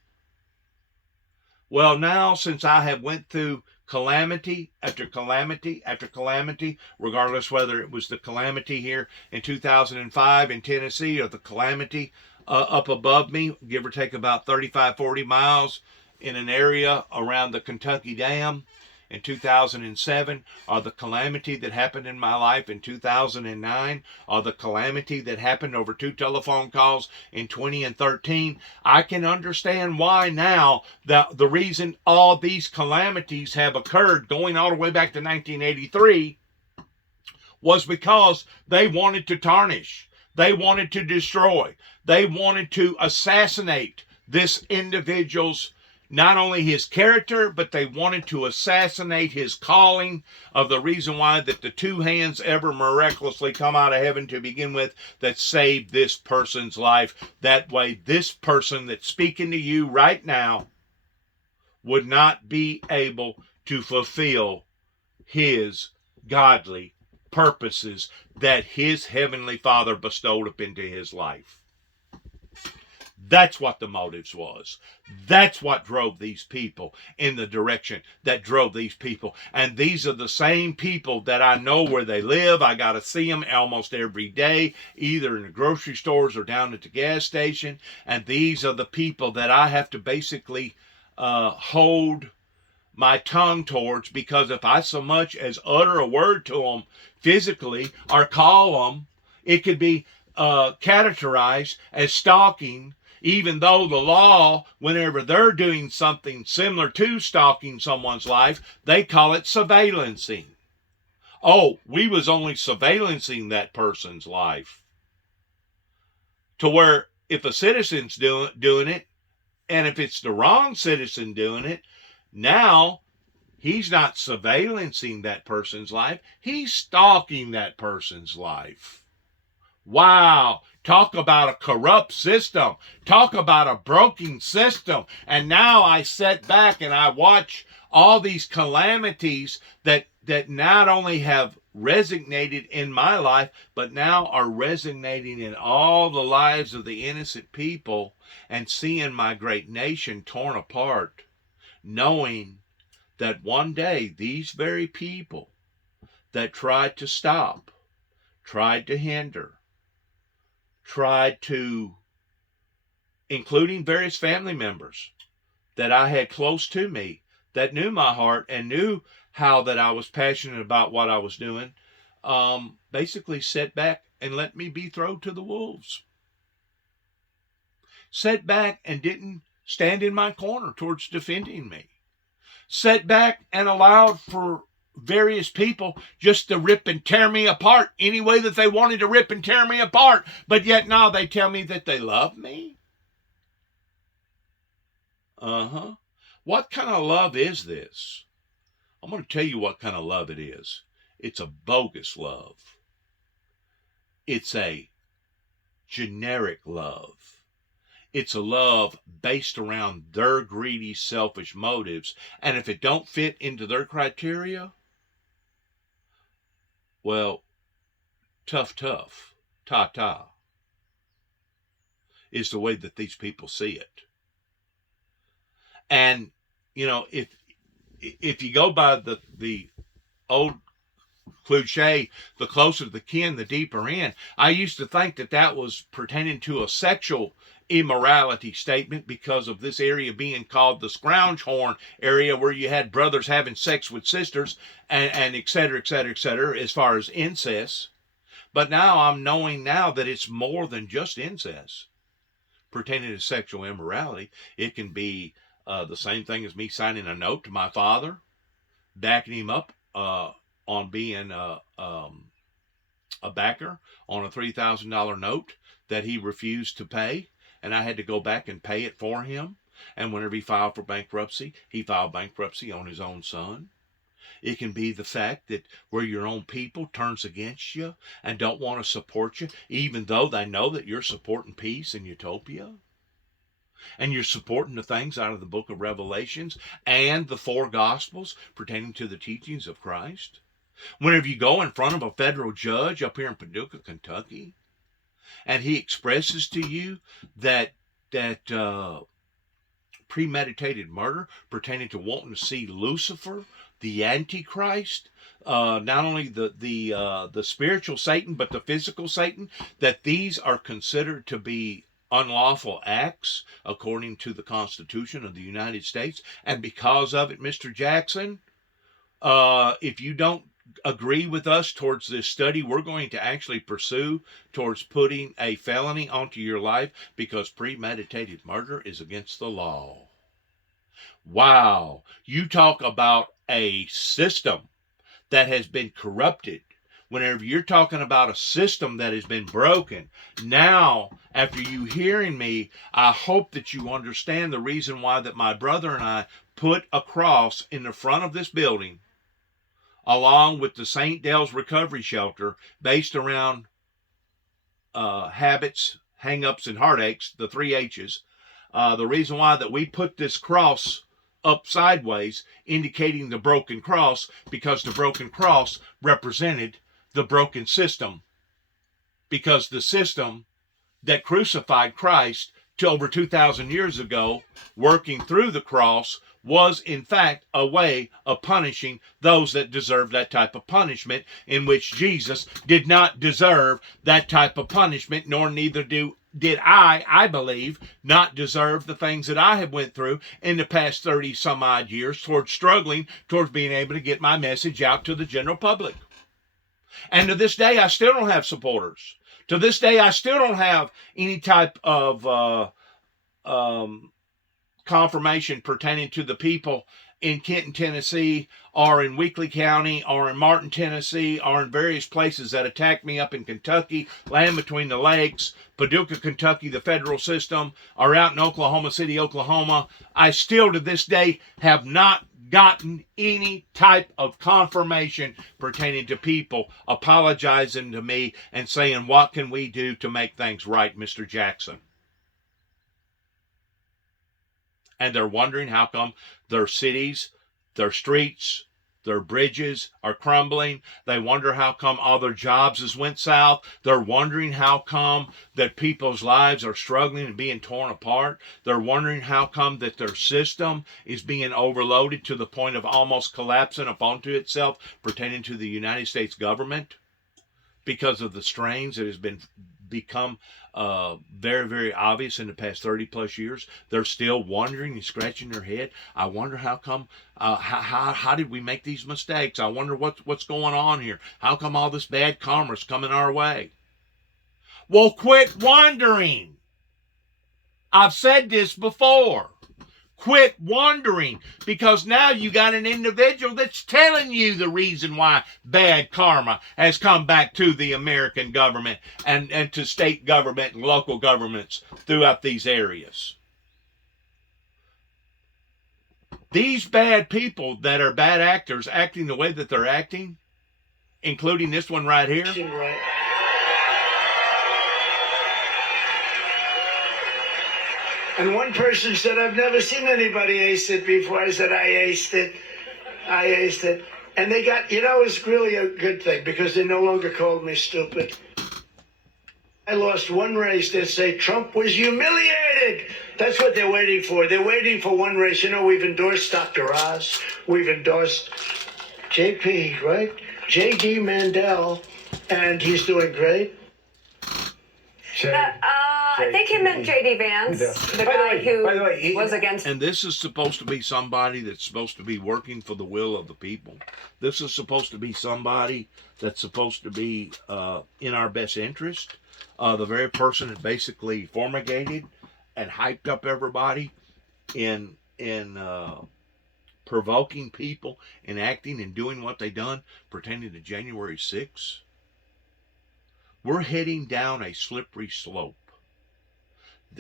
Well, now, since I have went through calamity after calamity after calamity, regardless whether it was the calamity here in 2005 in Tennessee or the calamity up above me, give or take about 35, 40 miles in an area around the Kentucky Dam in 2007, or the calamity that happened in my life in 2009, or the calamity that happened over 2 telephone calls in 2013, I can understand why now the reason all these calamities have occurred going all the way back to 1983 was because they wanted to tarnish, they wanted to destroy, they wanted to assassinate this individual's, not only his character, but they wanted to assassinate his calling, of the reason why that the 2 hands ever miraculously come out of heaven to begin with that saved this person's life. That way, this person that's speaking to you right now would not be able to fulfill his godly purposes that his heavenly Father bestowed up into his life. That's what the motives was. That's what drove these people in the direction that drove these people. And these are the same people that I know where they live. I got to see them almost every day, either in the grocery stores or down at the gas station. And these are the people that I have to basically hold my tongue towards, because if I so much as utter a word to them physically or call them, it could be categorized as stalking, even though the law, whenever they're doing something similar to stalking someone's life, they call it surveillancing. Oh, we was only surveillancing that person's life. to where if a citizen's doing it, and if it's the wrong citizen doing it, now he's not surveillancing that person's life. He's stalking that person's life. Wow. Talk about a corrupt system. Talk about a broken system. And now I sit back and I watch all these calamities that not only have resonated in my life, but now are resonating in all the lives of the innocent people, and seeing my great nation torn apart, knowing that one day these very people that tried to stop, tried to hinder, tried to, including various family members that I had close to me, that knew my heart and knew how that I was passionate about what I was doing, basically sat back and let me be thrown to the wolves. Sat back and didn't stand in my corner towards defending me. Sat back and allowed for various people just to rip and tear me apart any way that they wanted to rip and tear me apart. But yet now they tell me that they love me. What kind of love is this? I'm going to tell you what kind of love it is. It's a bogus love. It's a generic love. It's a love based around their greedy, selfish motives. And if it don't fit into their criteria, well, tough, ta-ta, is the way that these people see it. And, you know, if you go by the old cliche, the closer to the kin, the deeper in, I used to think that was pertaining to a sexual immorality statement because of this area being called the scrounge horn area, where you had brothers having sex with sisters and et cetera, et cetera, et cetera, as far as incest. But now I'm knowing now that it's more than just incest pertaining to sexual immorality. It can be the same thing as me signing a note to my father, backing him up on being a backer on a $3,000 note that he refused to pay, and I had to go back and pay it for him. And whenever he filed for bankruptcy, he filed bankruptcy on his own son. It can be the fact that where your own people turns against you and don't want to support you, even though they know that you're supporting peace and utopia. And you're supporting the things out of the book of Revelations and the 4 Gospels pertaining to the teachings of Christ. Whenever you go in front of a federal judge up here in Paducah, Kentucky, and he expresses to you that premeditated murder pertaining to wanting to see Lucifer, the Antichrist, not only the spiritual Satan, but the physical Satan, that these are considered to be unlawful acts according to the Constitution of the United States. And because of it, Mr. Jackson, if you don't agree with us towards this study, we're going to actually pursue towards putting a felony onto your life, because premeditated murder is against the law. Wow. You talk about a system that has been corrupted. Whenever you're talking about a system that has been broken, now, after you hearing me, I hope that you understand the reason why that my brother and I put a cross in the front of this building, along with the St. Del's Recovery Shelter, based around habits, hang-ups, and heartaches, the 3 H's. The reason why that we put this cross up sideways, indicating the broken cross, because the broken cross represented the broken system. Because the system that crucified Christ to over 2,000 years ago, working through the cross, was in fact a way of punishing those that deserve that type of punishment, in which Jesus did not deserve that type of punishment, nor neither did I believe, not deserve the things that I have went through in the past 30 some odd years towards struggling towards being able to get my message out to the general public. And to this day, I still don't have supporters. To this day, I still don't have any type of confirmation pertaining to the people in Kenton, Tennessee, or in Weakley County, or in Martin, Tennessee, or in various places that attacked me up in Kentucky, land between the lakes, Paducah, Kentucky, the federal system, or out in Oklahoma City, Oklahoma, I still to this day have not gotten any type of confirmation pertaining to people apologizing to me and saying, what can we do to make things right, Mr. Jackson? And they're wondering how come their cities, their streets, their bridges are crumbling. They wonder how come all their jobs has went south. They're wondering how come that people's lives are struggling and being torn apart. They're wondering how come that their system is being overloaded to the point of almost collapsing upon to itself pertaining to the United States government because of the strains that has become very, very obvious in the past 30 plus years. They're still wondering and scratching their head. I wonder how come, how did we make these mistakes? I wonder what's going on here. How come all this bad karma's coming our way? Well, quit wondering. I've said this before. Quit wondering, because now you got an individual that's telling you the reason why bad karma has come back to the American government and to state government and local governments throughout these areas. These bad people that are bad actors acting the way that they're acting, including this one right here. And one person said, I've never seen anybody ace it before. I said, I aced it. I aced it. And they got, it's really a good thing because they no longer called me stupid. I lost one race. They say Trump was humiliated. That's what they're waiting for. They're waiting for one race. We've endorsed Dr. Oz. We've endorsed JP, right? JD Mandel. And he's doing great. I think he meant J.D. Vance, the guy who was against. And this is supposed to be somebody that's supposed to be working for the will of the people. This is supposed to be somebody that's supposed to be in our best interest. The very person that basically fumigated and hyped up everybody in provoking people and acting and doing what they done pertaining to January 6th. We're heading down a slippery slope.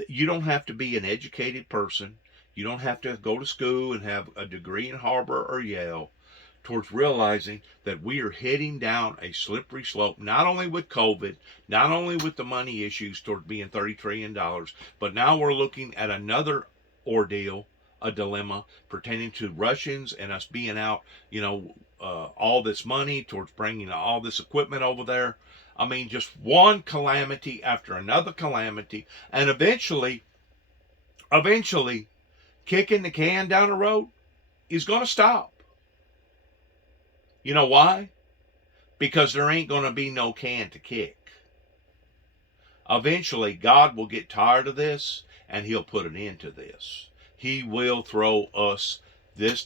You don't have to be an educated person. You don't have to go to school and have a degree in Harvard or Yale towards realizing that we are heading down a slippery slope, not only with COVID, not only with the money issues towards being $30 trillion, but now we're looking at another ordeal, a dilemma pertaining to Russians and us being out, all this money towards bringing all this equipment over there. I mean, just one calamity after another calamity, and eventually, kicking the can down the road is going to stop. You know why? Because there ain't going to be no can to kick. Eventually, God will get tired of this, and he'll put an end to this. He will throw us,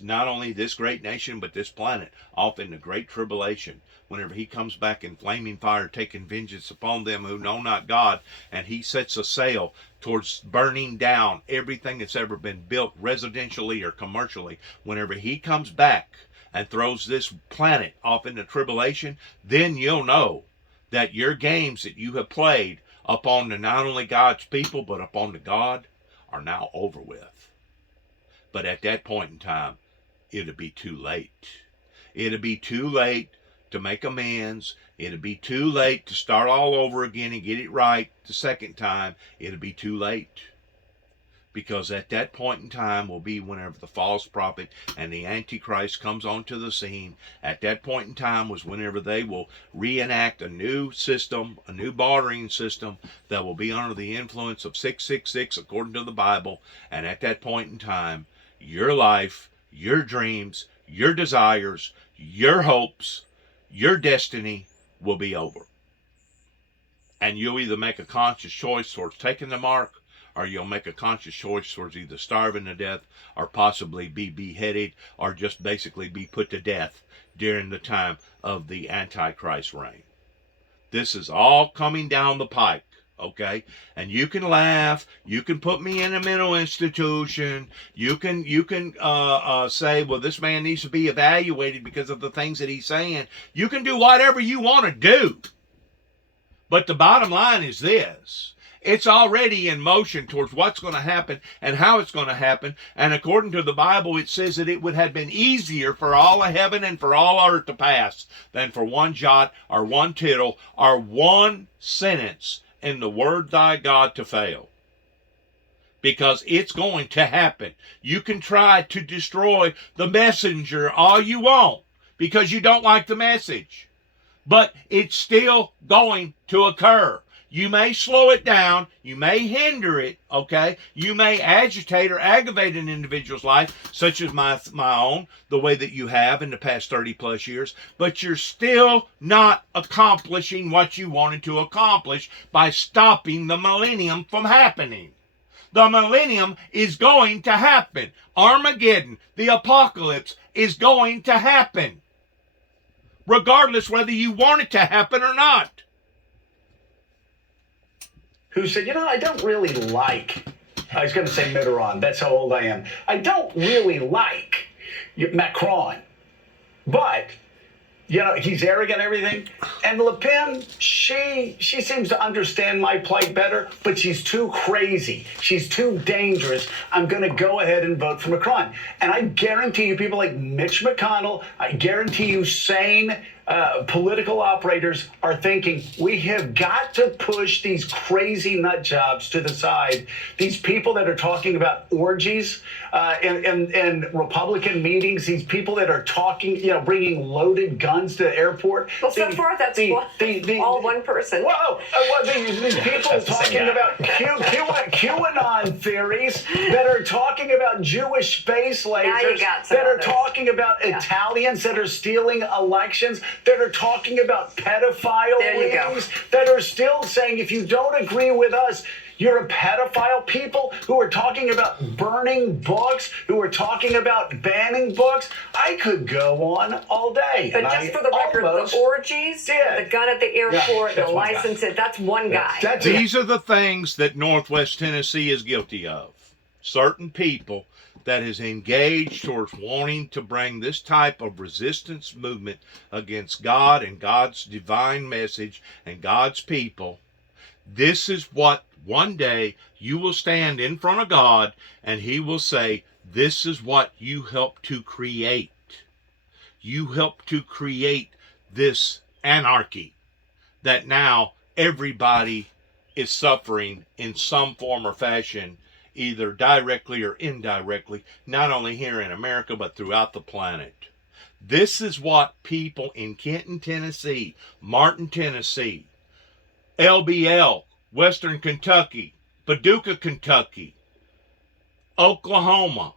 not only this great nation, but this planet, off in the great tribulation. Whenever he comes back in flaming fire, taking vengeance upon them who know not God, and he sets a sail towards burning down everything that's ever been built residentially or commercially. Whenever he comes back and throws this planet off into tribulation, then you'll know that your games that you have played upon the not only God's people, but upon the God, are now over with. But at that point in time, it'll be too late. It'll be too late to make amends. It'll be too late to start all over again and get it right the second time. It'll be too late. Because at that point in time will be whenever the false prophet and the Antichrist comes onto the scene. At that point in time was whenever they will reenact a new system, a new bartering system that will be under the influence of 666 according to the Bible. And at that point in time, your life, your dreams, your desires, your hopes, your destiny will be over. And you'll either make a conscious choice towards taking the mark, or you'll make a conscious choice towards either starving to death, or possibly be beheaded, or just basically be put to death during the time of the Antichrist reign. This is all coming down the pike. Okay, and you can laugh, you can put me in a mental institution, you can say, well, this man needs to be evaluated because of the things that he's saying. You can do whatever you want to do, but the bottom line is this: it's already in motion towards what's going to happen and how it's going to happen. And according to the Bible, it says that it would have been easier for all of heaven and for all earth to pass than for one jot or one tittle or one sentence in the word thy God to fail. Because it's going to happen. You can try to destroy the messenger all you want because you don't like the message. But it's still going to occur. You may slow it down. You may hinder it, okay? You may agitate or aggravate an individual's life, such as my own, the way that you have in the past 30 plus years. But you're still not accomplishing what you wanted to accomplish by stopping the millennium from happening. The millennium is going to happen. Armageddon, the apocalypse, is going to happen. Regardless whether you want it to happen or not. Who said, I don't really like, I was going to say Mitterrand, that's how old I am. I don't really like Macron, but, he's arrogant and everything. And Le Pen, she seems to understand my plight better, but she's too crazy. She's too dangerous. I'm going to go ahead and vote for Macron. And I guarantee you, people like Mitch McConnell, I guarantee you sane political operators are thinking, we have got to push these crazy nut jobs to the side. These people that are talking about orgies in Republican meetings, these people that are talking, bringing loaded guns to the airport. Well, so far that's all one person. Whoa, these people talking about QAnon theories that are talking about Jewish space lasers, that are talking about Italians that are stealing elections, that are talking about pedophile rings, that are still saying, if you don't agree with us, you're a pedophile. People who are talking about burning books, who are talking about banning books. I could go on all day. But just for the record, the orgies, the gun at the airport, the licenses, that's one guy. These are the things that Northwest Tennessee is guilty of. Certain people that is engaged towards wanting to bring this type of resistance movement against God and God's divine message and God's people. This is what one day you will stand in front of God and he will say, this is what you helped to create. You helped to create this anarchy that now everybody is suffering in some form or fashion, either directly or indirectly, not only here in America, but throughout the planet. This is what people in Kenton, Tennessee, Martin, Tennessee, LBL, Western Kentucky, Paducah, Kentucky, Oklahoma,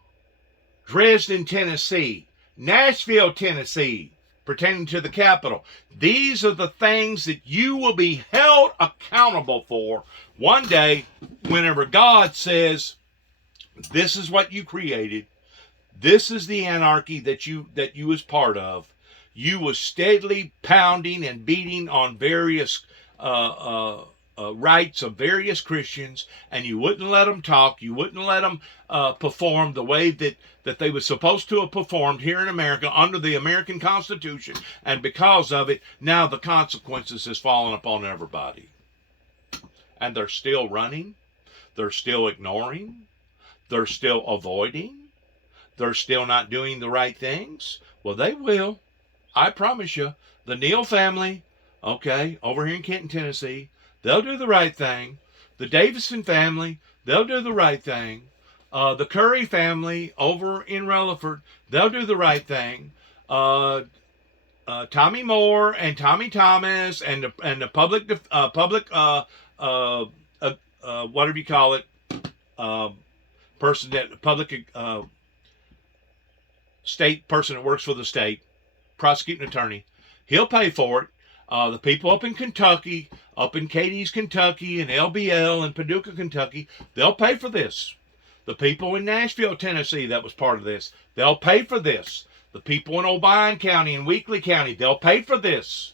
Dresden, Tennessee, Nashville, Tennessee, pertaining to the capital. These are the things that you will be held accountable for one day whenever God says, this is what you created. This is the anarchy that you was part of. You was steadily pounding and beating on various rights of various Christians, and you wouldn't let them talk. You wouldn't let them perform the way that they were supposed to have performed here in America under the American Constitution. And because of it, now the consequences has fallen upon everybody. And they're still running. They're still ignoring. They're still avoiding. They're still not doing the right things. Well, they will. I promise you. The Neal family, okay, over here in Kenton, Tennessee, they'll do the right thing. The Davison family, they'll do the right thing. The Curry family over in Rutherford, they'll do the right thing. Tommy Moore and Tommy Thomas and the public whatever you call it, person that public state person that works for the state, prosecuting attorney, he'll pay for it. The people up in Kentucky, up in Cadiz, Kentucky, and LBL and Paducah, Kentucky, they'll pay for this. The people in Nashville, Tennessee, that was part of this, they'll pay for this. The people in Obion County and Weakley County, they'll pay for this.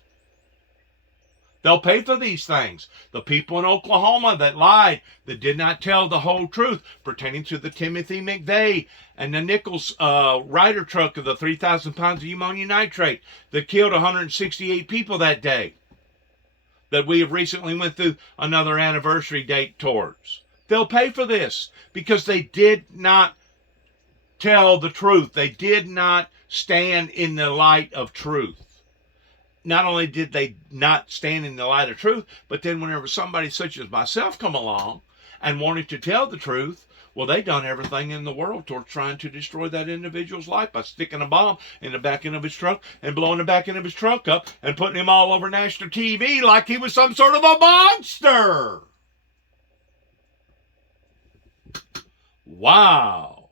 They'll pay for these things. The people in Oklahoma that lied, that did not tell the whole truth pertaining to the Timothy McVeigh and the Nichols Ryder truck of the 3,000 pounds of ammonium nitrate that killed 168 people that day, that we have recently went through another anniversary date towards. They'll pay for this because they did not tell the truth. They did not stand in the light of truth. Not only did they not stand in the light of truth, but then whenever somebody such as myself come along and wanted to tell the truth, well, they done everything in the world toward trying to destroy that individual's life by sticking a bomb in the back end of his truck and blowing the back end of his truck up and putting him all over national TV like he was some sort of a monster. Wow.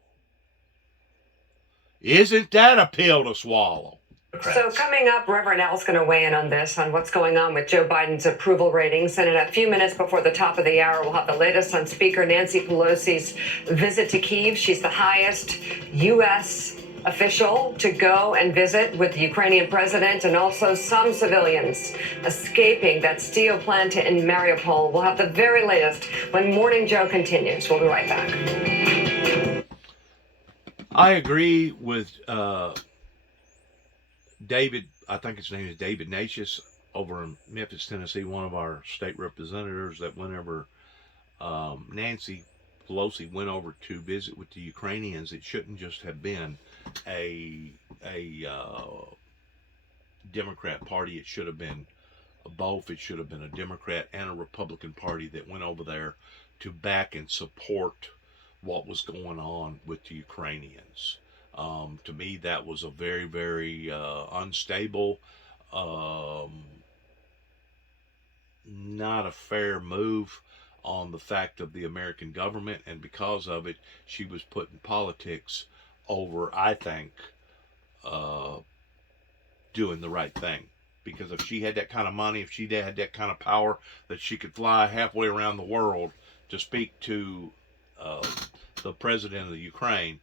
Isn't that a pill to swallow? So coming up, Reverend Al's going to weigh in on this, on what's going on with Joe Biden's approval ratings. And in a few minutes before the top of the hour, we'll have the latest on Speaker Nancy Pelosi's visit to Kyiv. She's the highest U.S. official to go and visit with the Ukrainian president, and also some civilians escaping that steel plant in Mariupol. We'll have the very latest when Morning Joe continues. We'll be right back. I agree with David, I think his name is David Natchez, over in Memphis, Tennessee, one of our state representatives, that whenever Nancy Pelosi went over to visit with the Ukrainians, it shouldn't just have been a Democrat party. It should have been both. It should have been a Democrat and a Republican party that went over there to back and support what was going on with the Ukrainians. To me, that was a very, very unstable, not a fair move on the fact of the American government, and because of it, she was putting politics over, I think, doing the right thing. Because if she had that kind of money, if she had that kind of power that she could fly halfway around the world to speak to the president of the Ukraine,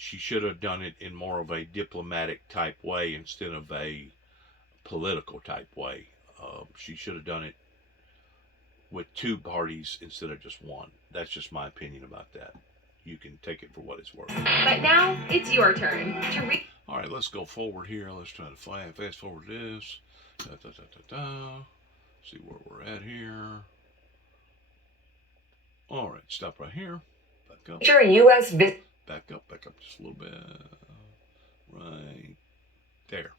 she should have done it in more of a diplomatic type way instead of a political type way. She should have done it with two parties instead of just one. That's just my opinion about that. You can take it for what it's worth. But now it's your turn to read. All right, let's go forward here. Let's try to fast forward this. See where we're at here. All right, stop right here. Back up. Sure, U.S. Back up just a little bit. Right there.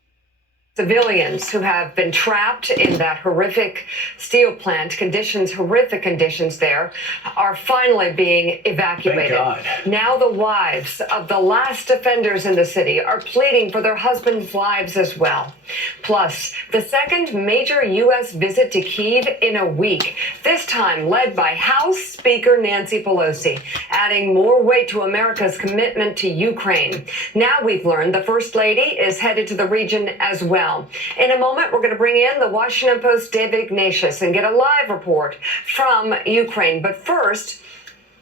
Civilians who have been trapped in that horrific steel plant horrific conditions there, are finally being evacuated. Thank God. Now the wives of the last offenders in the city are pleading for their husbands' lives as well. Plus, the second major U.S. visit to Kyiv in a week, this time led by House Speaker Nancy Pelosi, adding more weight to America's commitment to Ukraine. Now we've learned the First Lady is headed to the region as well. In a moment, we're going to bring in the Washington Post's David Ignatius and get a live report from Ukraine. But first,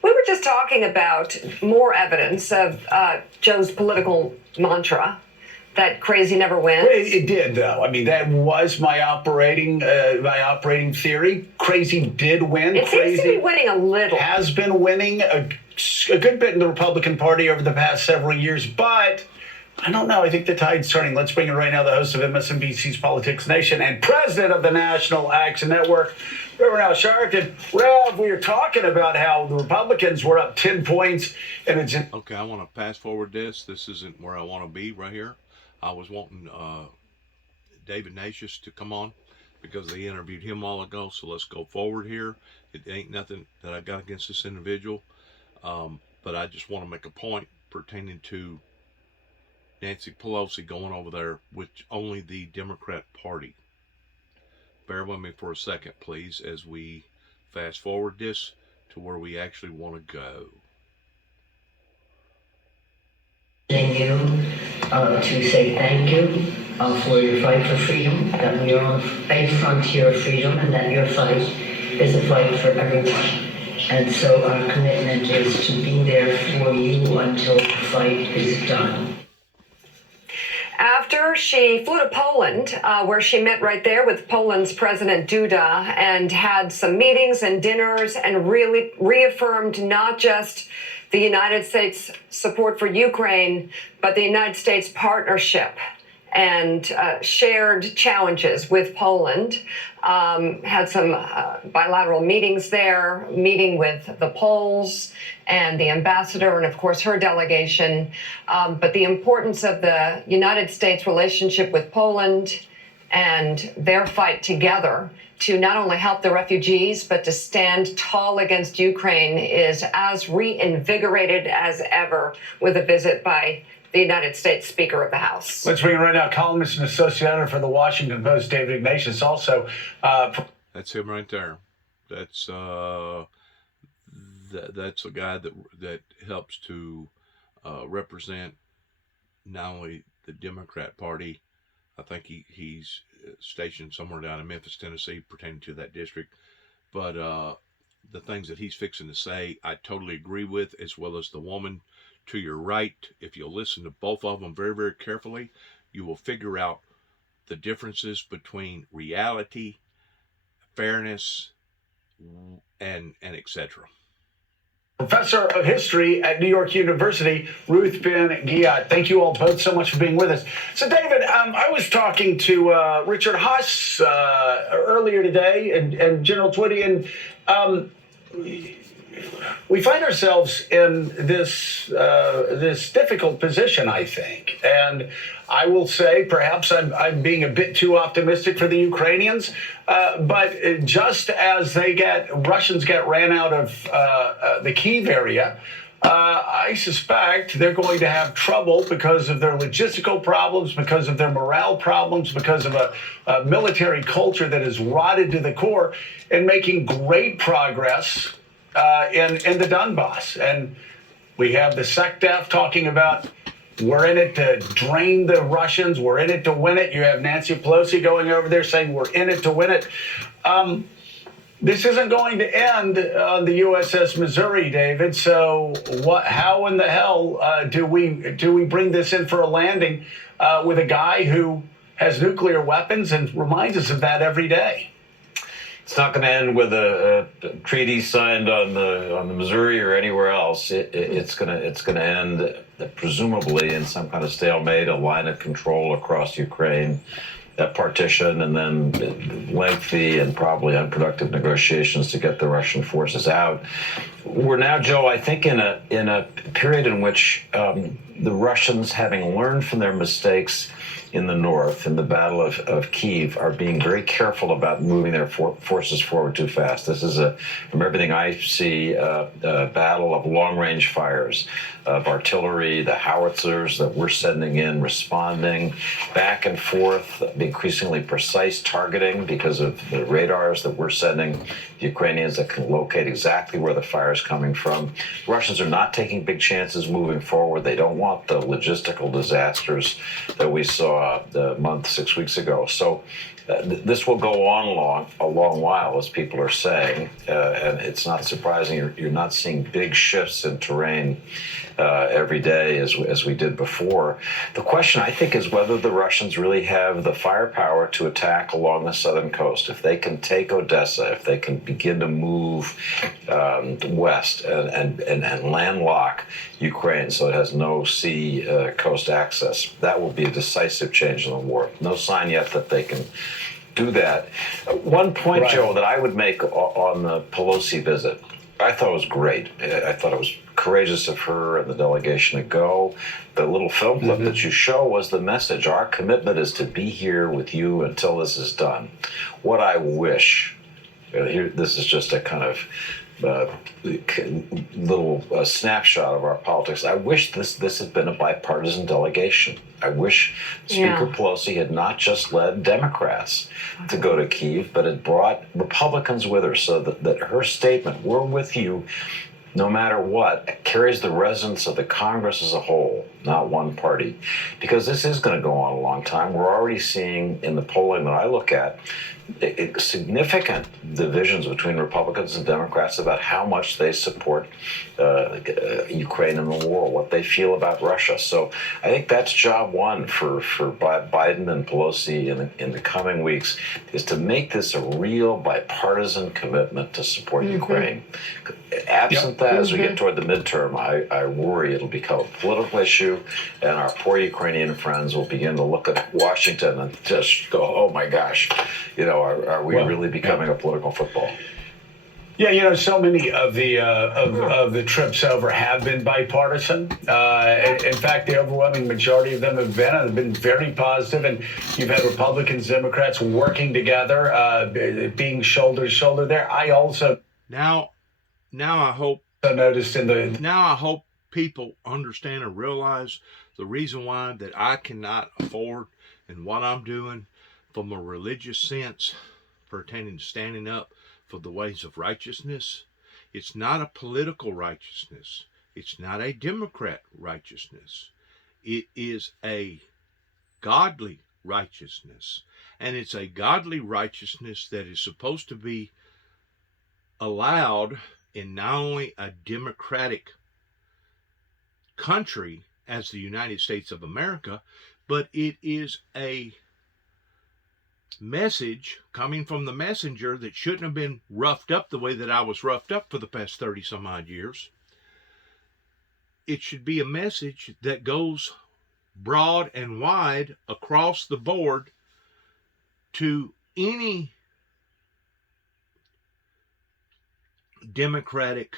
we were just talking about more evidence of Joe's political mantra that crazy never wins. It did, though. I mean, that was my operating theory. Crazy did win. It seems to be winning a little. Has been winning a good bit in the Republican Party over the past several years, but I don't know. I think the tide's turning. Let's bring in right now the host of MSNBC's Politics Nation and president of the National Action Network, Reverend Al Sharpton. Rev, we were talking about how the Republicans were up 10 points. And it's okay, I want to fast forward this. This isn't where I want to be right here. I was wanting David Natchez to come on because they interviewed him a while ago. So let's go forward here. It ain't nothing that I got against this individual. But I just want to make a point pertaining to Nancy Pelosi going over there with only the Democrat Party. Bear with me for a second, please, as we fast forward this to where we actually want to go. You to say thank you for your fight for freedom, that we are on a frontier of freedom, and that your fight is a fight for everyone. And so our commitment is to be there for you until the fight is done. after, she flew to Poland, where she met right there with Poland's President Duda and had some meetings and dinners and really reaffirmed not just the United States support for Ukraine, but the United States partnership and shared challenges with Poland. Had some bilateral meetings there, meeting with the Poles and the ambassador and, of course, her delegation. But the importance of the United States relationship with Poland and their fight together to not only help the refugees, but to stand tall against Ukraine is as reinvigorated as ever with a visit by the United States Speaker of the House. Let's bring in right now columnist and associate editor for the Washington Post, David Ignatius. Also, that's him right there. That's that's a guy that helps to represent not only the Democrat Party. I think he's stationed somewhere down in Memphis, Tennessee, pertaining to that district. But the things that he's fixing to say, I totally agree with, as well as the woman to your right. If you'll listen to both of them very, very carefully, you will figure out the differences between reality, fairness, and etc. Professor of History at New York University, Ruth Ben-Ghiat. Thank you all both so much for being with us. So, David, I was talking to Richard Haass earlier today and General Twitty, and we find ourselves in this difficult position, I think. And I will say, perhaps I'm being a bit too optimistic for the Ukrainians, but just as Russians get ran out of the Kyiv area, I suspect they're going to have trouble because of their logistical problems, because of their morale problems, because of a military culture that is rotted to the core, and making great progress in the Donbass. And we have the SecDef talking about we're in it to drain the Russians, we're in it to win it. You have Nancy Pelosi going over there saying we're in it to win it. This isn't going to end on the USS Missouri, David. So how in the hell do we bring this in for a landing with a guy who has nuclear weapons and reminds us of that every day? It's not going to end with a treaty signed on the Missouri or anywhere else. It's going to end presumably in some kind of stalemate, a line of control across Ukraine, that partition, and then lengthy and probably unproductive negotiations to get the Russian forces out. We're now, Joe, I think in a period in which the Russians, having learned from their mistakes in the north, in the Battle of Kyiv, are being very careful about moving their forces forward too fast. This is, from everything I see, a battle of long-range fires, of artillery, the howitzers that we're sending in, responding back and forth, increasingly precise targeting because of the radars that we're sending the Ukrainians that can locate exactly where the fire is coming from. Russians are not taking big chances moving forward. They don't want the logistical disasters that we saw a month, 6 weeks ago. So this will go on a long while, as people are saying, and it's not surprising you're not seeing big shifts in terrain every day as we did before. The question, I think, is whether the Russians really have the firepower to attack along the southern coast. If they can take Odessa, if they can begin to move west and landlock Ukraine so it has no sea coast access, that will be a decisive change in the war. No sign yet that they can do that. One point, right, Joe, that I would make on the Pelosi visit, I thought it was great. I thought it was courageous of her and the delegation to go. The little film clip that you show was the message. Our commitment is to be here with you until this is done. What I wish, here, this is just a kind of little snapshot of our politics. I wish this had been a bipartisan delegation. I wish Speaker Pelosi had not just led Democrats to go to Kyiv, but had brought Republicans with her so that her statement, we're with you no matter what, carries the resonance of the Congress as a whole, not one party. Because this is going to go on a long time. We're already seeing in the polling that I look at, significant divisions between Republicans and Democrats about how much they support Ukraine in the war, what they feel about Russia. So I think that's job one for Biden and Pelosi in the coming weeks, is to make this a real bipartisan commitment to support Ukraine. Absent that, as we get toward the midterm, I worry it'll become a political issue, and our poor Ukrainian friends will begin to look at Washington and just go, oh my gosh, are we really becoming a political football? Yeah, so many of the trips over have been bipartisan. In fact, the overwhelming majority of them have been very positive, and you've had Republicans, Democrats working together, being shoulder to shoulder there. I also Now I hope noticed Now I hope people understand and realize the reason why that I cannot afford and what I'm doing from a religious sense pertaining to standing up for the ways of righteousness. It's not a political righteousness. It's not a Democrat righteousness. It is a godly righteousness. And it's a godly righteousness that is supposed to be allowed in not only a democratic country as the United States of America, but it is a message coming from the messenger that shouldn't have been roughed up the way that I was roughed up for the past 30 some odd years. It should be a message that goes broad and wide across the board to any democratic,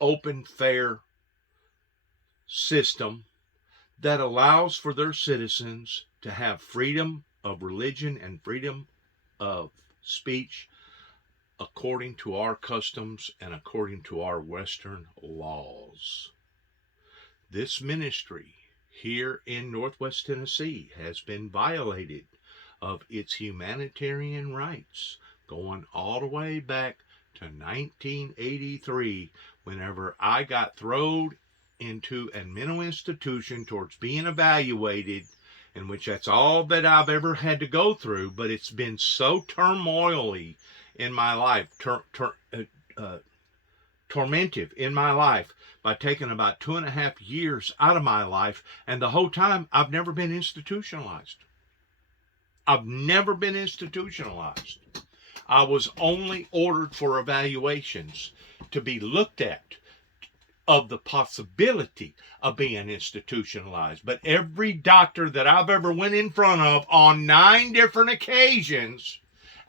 open, fair system that allows for their citizens to have freedom of religion and freedom of speech according to our customs and according to our Western laws. This ministry here in Northwest Tennessee has been violated of its humanitarian rights going all the way back to 1983, whenever I got thrown into a mental institution towards being evaluated, in which that's all that I've ever had to go through. But it's been so turmoily in my life, tormentive in my life, by taking about 2.5 years out of my life, and the whole time I've never been institutionalized. I've never been institutionalized. I was only ordered for evaluations to be looked at of the possibility of being institutionalized. But every doctor that I've ever went in front of on 9 different occasions,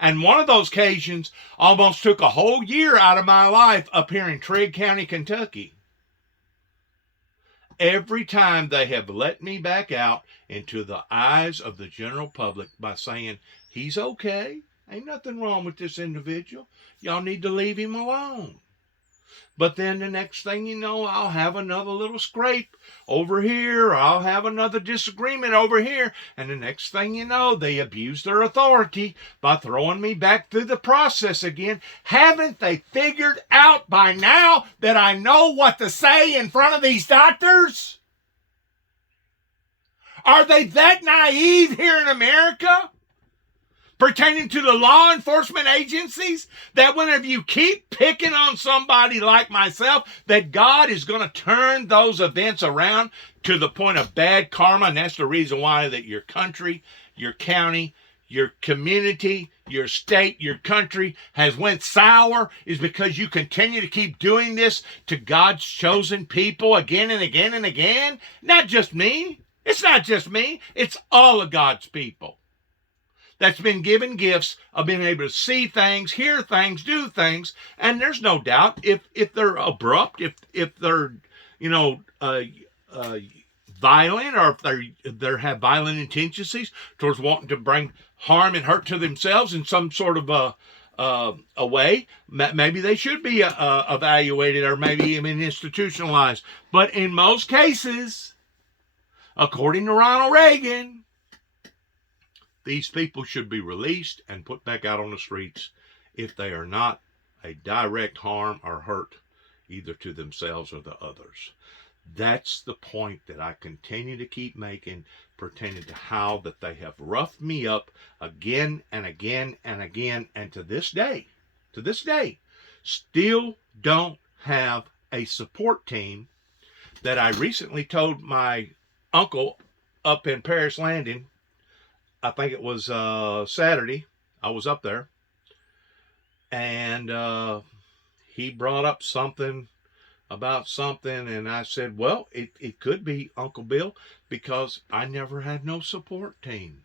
and one of those occasions almost took a whole year out of my life up here in Trigg County, Kentucky, every time they have let me back out into the eyes of the general public by saying, he's okay. Ain't nothing wrong with this individual. Y'all need to leave him alone. But then the next thing you know, I'll have another little scrape over here. I'll have another disagreement over here. And the next thing you know, they abuse their authority by throwing me back through the process again. Haven't they figured out by now that I know what to say in front of these doctors? Are they that naive here in America? Pertaining to the law enforcement agencies, that whenever you keep picking on somebody like myself, that God is going to turn those events around to the point of bad karma. And that's the reason why that your country, your county, your community, your state, your country has went sour, is because you continue to keep doing this to God's chosen people again and again and again. Not just me. It's not just me. It's all of God's people that's been given gifts of being able to see things, hear things, do things. And there's no doubt if they're abrupt, if they're, violent, or if they have violent intentions towards wanting to bring harm and hurt to themselves in some sort of a way, maybe they should be evaluated, or maybe even institutionalized. But in most cases, according to Ronald Reagan, these people should be released and put back out on the streets if they are not a direct harm or hurt either to themselves or the others. That's the point that I continue to keep making, pertaining to how that they have roughed me up again and again and again, and to this day, still don't have a support team. That I recently told my uncle up in Paris Landing, I think it was Saturday, I was up there, and he brought up something about something, and I said, well, it could be Uncle Bill, because I never had no support team.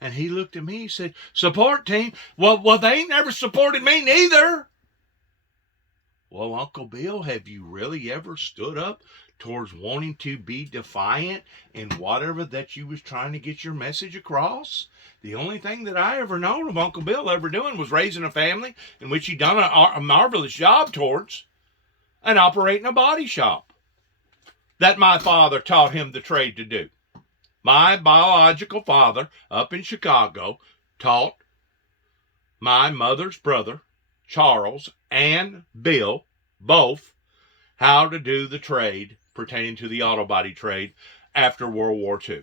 And he looked at me, he said, support team? Well, they ain't never supported me neither. Well, Uncle Bill, have you really ever stood up towards wanting to be defiant in whatever that you was trying to get your message across? The only thing that I ever known of Uncle Bill ever doing was raising a family in which he done a marvelous job towards, and operating a body shop that my father taught him the trade to do. My biological father up in Chicago taught my mother's brother, Charles, and Bill, both, how to do the trade pertaining to the auto body trade after World War II.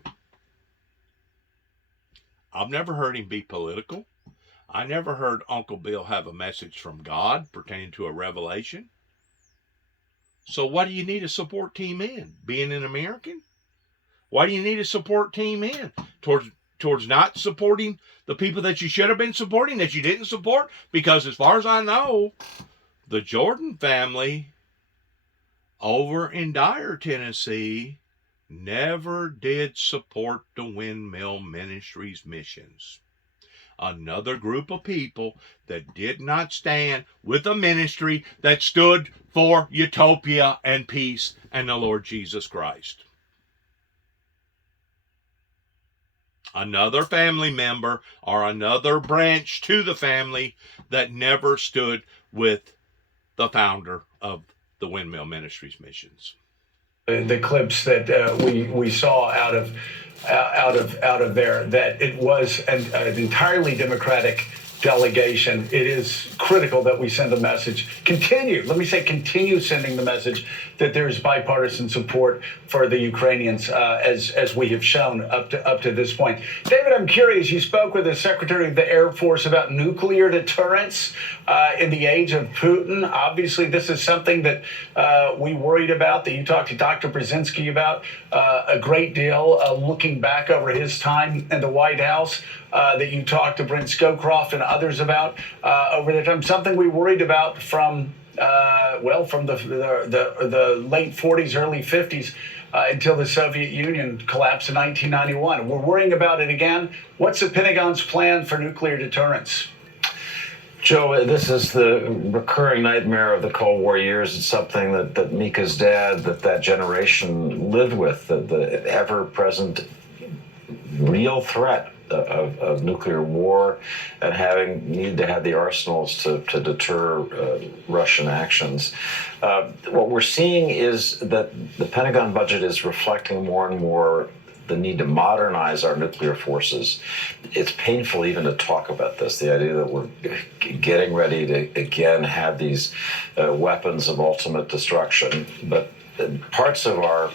I've never heard him be political. I never heard Uncle Bill have a message from God pertaining to a revelation. So what do you need a support team in? Being an American? Why do you need a support team in? Towards not supporting the people that you should have been supporting, that you didn't support? Because as far as I know, the Jordan family over in Dyer, Tennessee, never did support the Windmill Ministries missions. Another group of people that did not stand with a ministry that stood for utopia and peace and the Lord Jesus Christ. Another family member or another branch to the family that never stood with the founder of the Windmill Ministries missions. The clips that we saw out of there, that it was an entirely Democratic delegation. It is critical that we send a message. Continue sending the message that there is bipartisan support for the Ukrainians, as we have shown up to this point. David, I'm curious. You spoke with the Secretary of the Air Force about nuclear deterrence in the age of Putin. Obviously, this is something that we worried about, that you talked to Dr. Brzezinski about a great deal, looking back over his time in the White House, that you talked to Brent Scowcroft and others about over the time. Something we worried about from the late 40s, early 50s, until the Soviet Union collapsed in 1991. We're worrying about it again. What's the Pentagon's plan for nuclear deterrence? Joe, this is the recurring nightmare of the Cold War years. It's something that Mika's dad, that generation lived with, the ever-present real threat of nuclear war, and need to have the arsenals to deter Russian actions. What we're seeing is that the Pentagon budget is reflecting more and more the need to modernize our nuclear forces. It's painful even to talk about this, the idea that we're getting ready to again have these weapons of ultimate destruction. But parts of our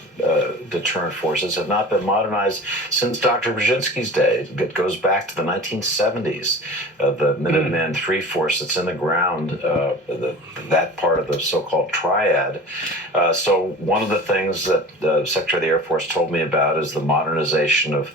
deterrent forces have not been modernized since Dr. Brzezinski's day. It goes back to the 1970s. The Minuteman III force that's in the ground, that part of the so-called triad. So one of the things that the Secretary of the Air Force told me about is the modernization of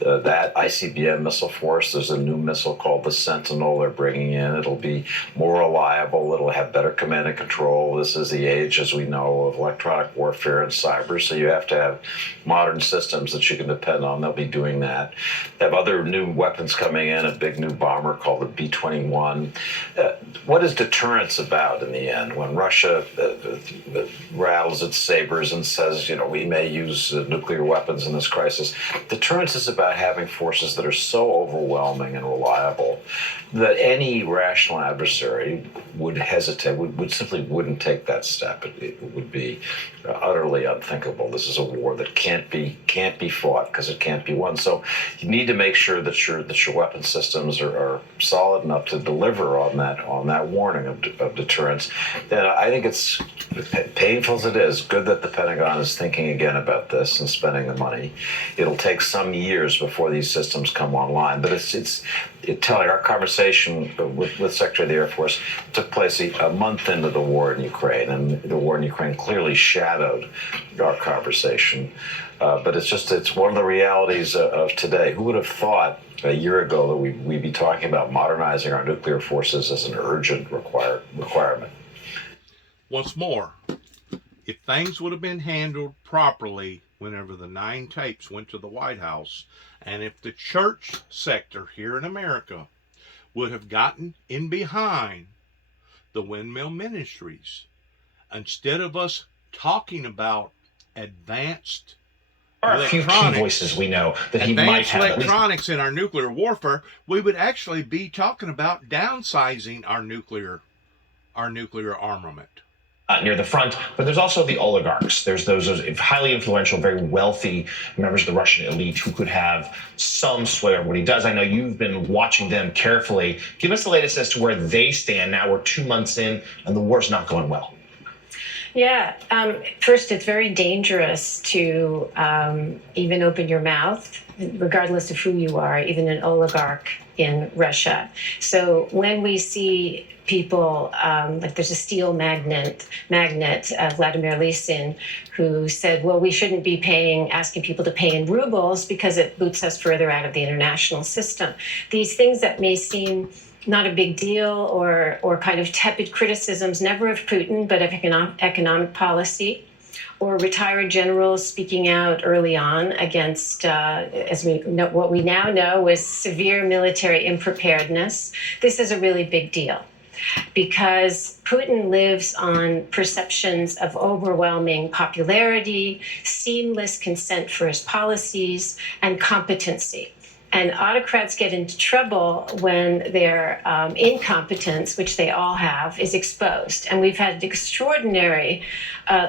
that ICBM missile force. There's a new missile called the Sentinel they're bringing in. It'll be more reliable. It'll have better command and control. This is the age, as we know, of electronic warfare and cyber, so you have to have modern systems that you can depend on. They'll be doing that. They have other new weapons coming in, a big new bomber called the B-21. What is deterrence about in the end? When Russia rattles its sabers and says, we may use nuclear weapons in this crisis, deterrence is about about having forces that are so overwhelming and reliable that any rational adversary would hesitate, would simply wouldn't take that step. It would be utterly unthinkable. This is a war that can't be fought because it can't be won. So you need to make sure that your weapon systems are solid enough to deliver on that warning of deterrence. And I think it's painful as it is, good that the Pentagon is thinking again about this and spending the money. It'll take some years before these systems come online, but it's telling. Our conversation with Secretary of the Air Force took place a month into the war in Ukraine, and the war in Ukraine clearly shadowed our conversation. But it's one of the realities of today. Who would have thought a year ago that we'd be talking about modernizing our nuclear forces as an urgent requirement? Once more, if things would have been handled properly whenever the 9 tapes went to the White House, and if the church sector here in America would have gotten in behind the windmill ministries, instead of us talking about advanced There are a few key voices we know that he might have. Electronics in our nuclear warfare, we would actually be talking about downsizing our nuclear armament. Near the front, but there's also the oligarchs. There's those highly influential, very wealthy members of the Russian elite who could have some sway over what he does. I know you've been watching them carefully. Give us the latest as to where they stand now. We're 2 months in, and the war's not going well. Yeah. First, it's very dangerous to even open your mouth, regardless of who you are, even an oligarch in Russia. So when we see people, like there's a steel magnate, Vladimir Lysin, who said, well, we shouldn't be asking people to pay in rubles because it boots us further out of the international system. These things that may seem not a big deal or kind of tepid criticisms, never of Putin, but of economic policy, or retired generals speaking out early on against, as we know, what we now know was severe military unpreparedness. This is a really big deal because Putin lives on perceptions of overwhelming popularity, seamless consent for his policies, and competency. And autocrats get into trouble when their incompetence, which they all have, is exposed. And we've had an extraordinary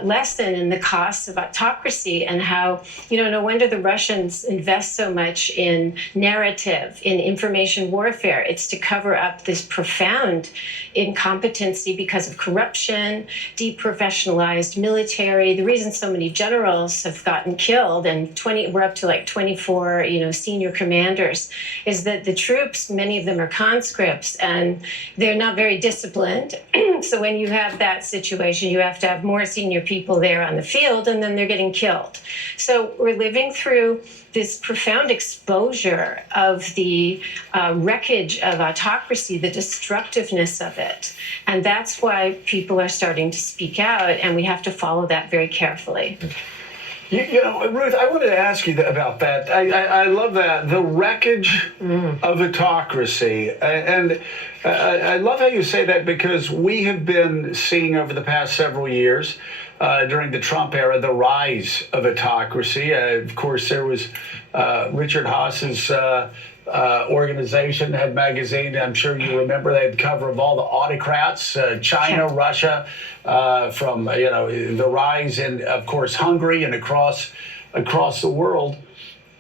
lesson in the costs of autocracy and how, no wonder the Russians invest so much in narrative, in information warfare. It's to cover up this profound incompetency because of corruption, deprofessionalized military. The reason so many generals have gotten killed, and we're up to like 24, senior commanders, is that the troops, many of them are conscripts, and they're not very disciplined. So when you have that situation, you have to have more senior people there on the field, and then they're getting killed. So we're living through this profound exposure of the wreckage of autocracy, the destructiveness of it. And that's why people are starting to speak out, and we have to follow that very carefully. Ruth, I wanted to ask you about that. I love that, the wreckage of autocracy. And I love how you say that because we have been seeing over the past several years, during the Trump era, the rise of autocracy. Of course, there was Richard Haas's organization, Head Magazine. I'm sure you remember they had the cover of all the autocrats, China, Russia, from the rise in, of course, Hungary and across the world.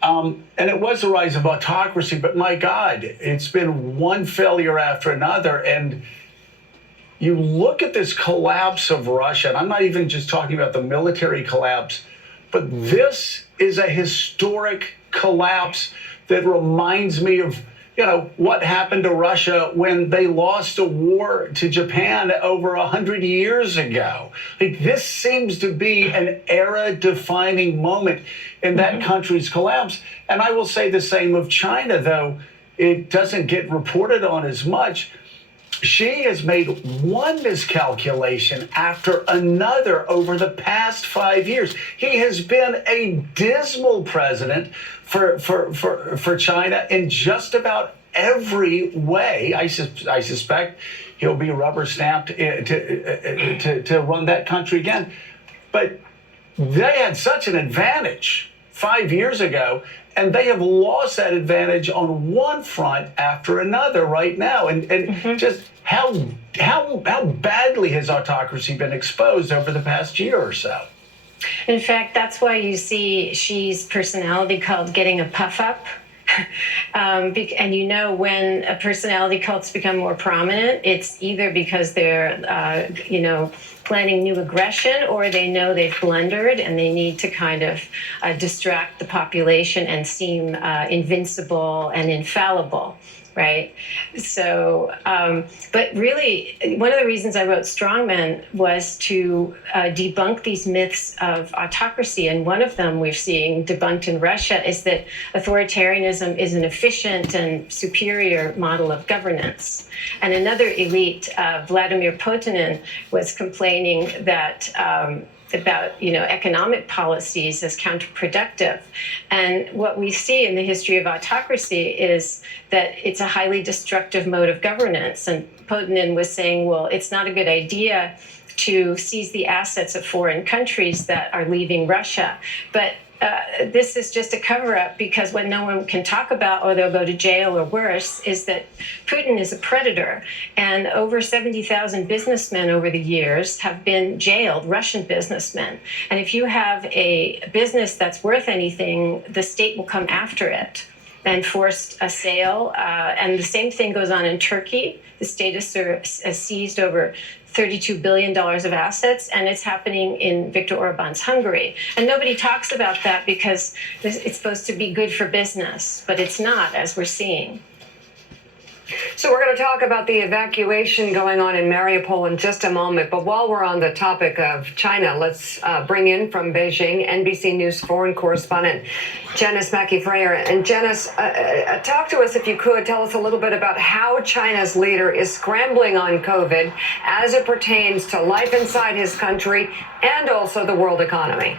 And it was the rise of autocracy, but my God, it's been one failure after another. And you look at this collapse of Russia, and I'm not even just talking about the military collapse, but this is a historic collapse that reminds me of, what happened to Russia when they lost a war to Japan over 100 years ago. Like, this seems to be an era-defining moment in that country's collapse. And I will say the same of China, though it doesn't get reported on as much. She has made one miscalculation after another over the past 5 years. He has been a dismal president for China in just about every way. I suspect he'll be rubber stamped to run that country again. But they had such an advantage 5 years ago, And they have lost that advantage on one front after another right now. And just how badly has autocracy been exposed over the past year or so? In fact, that's why you see Xi's personality cult getting a puff up. And when a personality cults become more prominent, it's either because they're, planning new aggression, or they know they've blundered and they need to kind of distract the population and seem invincible and infallible. Right. So, but really, one of the reasons I wrote Strongmen was to debunk these myths of autocracy. And one of them we're seeing debunked in Russia is that authoritarianism is an efficient and superior model of governance. And another elite, Vladimir Putin, was complaining that about economic policies as counterproductive. And what we see in the history of autocracy is that it's a highly destructive mode of governance. And Putin was saying, well, it's not a good idea to seize the assets of foreign countries that are leaving Russia. But this is just a cover-up, because what no one can talk about, or they'll go to jail or worse, is that Putin is a predator. And over 70,000 businessmen over the years have been jailed, Russian businessmen. And if you have a business that's worth anything, the state will come after it and force a sale. And the same thing goes on in Turkey. The state has seized over $32 billion of assets, and it's happening in Viktor Orban's Hungary. And nobody talks about that because it's supposed to be good for business, but it's not, as we're seeing. So we're going to talk about the evacuation going on in Mariupol in just a moment. But while we're on the topic of China, let's bring in from Beijing, NBC News foreign correspondent Janice Mackey-Frayer. And Janice, talk to us, if you could, tell us a little bit about how China's leader is scrambling on COVID as it pertains to life inside his country and also the world economy.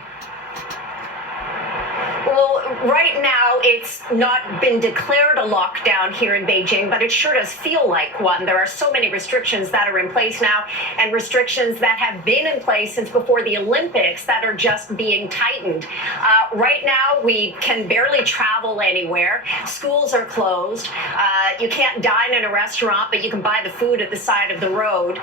Well, right now, it's not been declared a lockdown here in Beijing, but it sure does feel like one. There are so many restrictions that are in place now, and restrictions that have been in place since before the Olympics that are just being tightened. Right now, we can barely travel anywhere. Schools are closed. You can't dine in a restaurant, but you can buy the food at the side of the road.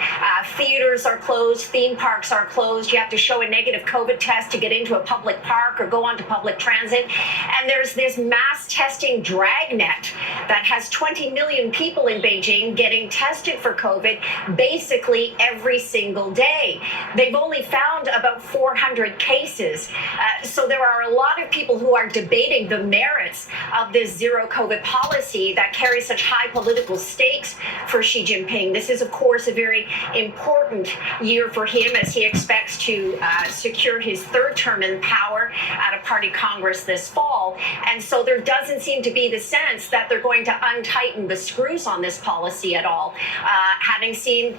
Theaters are closed. Theme parks are closed. You have to show a negative COVID test to get into a public park or go onto public transit. And there's this mass testing dragnet that has 20 million people in Beijing getting tested for COVID basically every single day. They've only found about 400 cases. So there are a lot of people who are debating the merits of this zero COVID policy that carries such high political stakes for Xi Jinping. This is, of course, a very important year for him as he expects to secure his third term in power at a party Congress this fall. And so there doesn't seem to be the sense that they're going to untighten the screws on this policy at all, having seen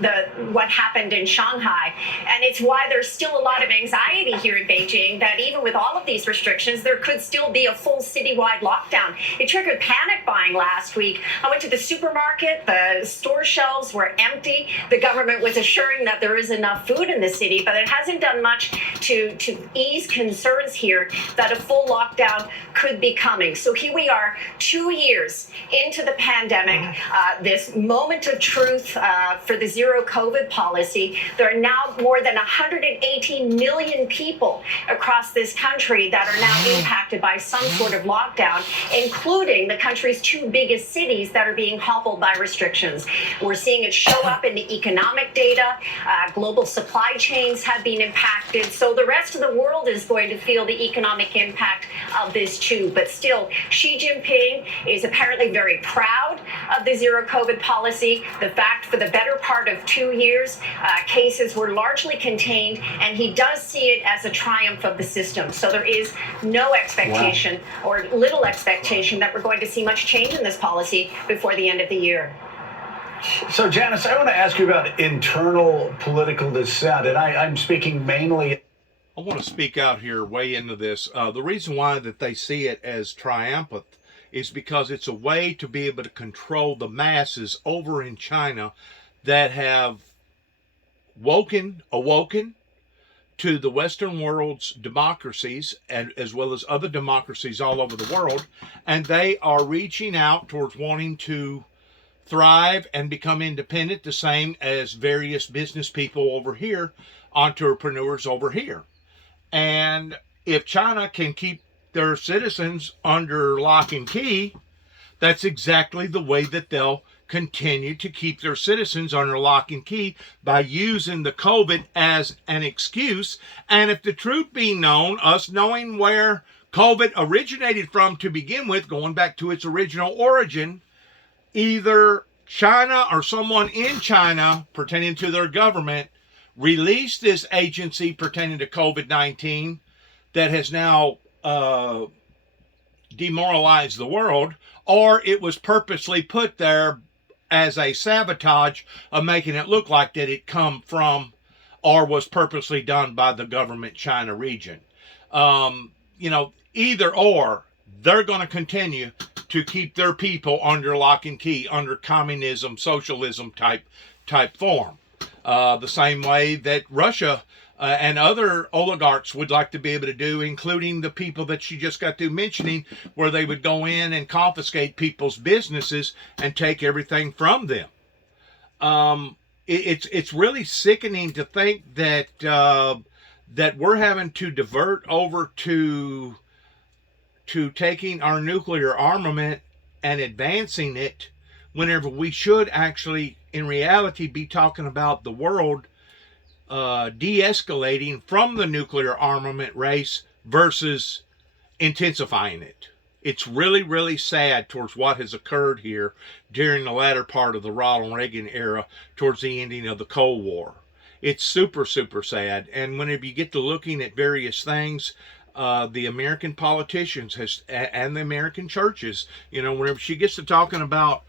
what happened in Shanghai. And it's why there's still a lot of anxiety here in Beijing that even with all of these restrictions, there could still be a full citywide lockdown. It triggered panic buying last week. I went to the supermarket, the store shelves were empty. The government was assuring that there is enough food in the city, but it hasn't done much to ease concerns here that a full lockdown could be coming. So here we are, 2 years into the pandemic, this moment of truth for the zero COVID policy. There are now more than 118 million people across this country that are now impacted by some sort of lockdown, including the country's two biggest cities that are being hobbled by restrictions. We're seeing it show up in the economic data. Global supply chains have been impacted. So the rest of the world is going to feel the economic impact of this too. But still, Xi Jinping is apparently very proud of the zero COVID policy. The fact for the better part of 2 years, cases were largely contained, and he does see it as a triumph of the system. So there is no expectation or little expectation that we're going to see much change in this policy before the end of the year. So, Janice, I want to ask you about internal political dissent, and I'm speaking mainly. I want to speak out here way into this. The reason why that they see it as triumphant is because it's a way to be able to control the masses over in China that have awoken to the Western world's democracies, and as well as other democracies all over the world, and they are reaching out towards wanting to thrive and become independent, the same as various business people over here, entrepreneurs over here. And if China can keep their citizens under lock and key, that's exactly the way that they'll continue to keep their citizens under lock and key, by using the COVID as an excuse. And if the truth be known, us knowing where COVID originated from to begin with, going back to its original origin, either China or someone in China pertaining to their government released this agency pertaining to COVID-19 that has now demoralized the world, or it was purposely put there as a sabotage of making it look like that it come from or was purposely done by the government China region. Either or, they're going to continue to keep their people under lock and key, under communism, socialism type form. The same way that Russia and other oligarchs would like to be able to do, including the people that she just got through mentioning, where they would go in and confiscate people's businesses and take everything from them. It's really sickening to think that that we're having to divert over to taking our nuclear armament and advancing it, whenever we should actually, in reality, be talking about the world de-escalating from the nuclear armament race versus intensifying it. It's really, really sad towards what has occurred here during the latter part of the Ronald Reagan era, towards the ending of the Cold War. It's super, super sad. And whenever you get to looking at various things, the American politicians and the American churches, whenever she gets to talking about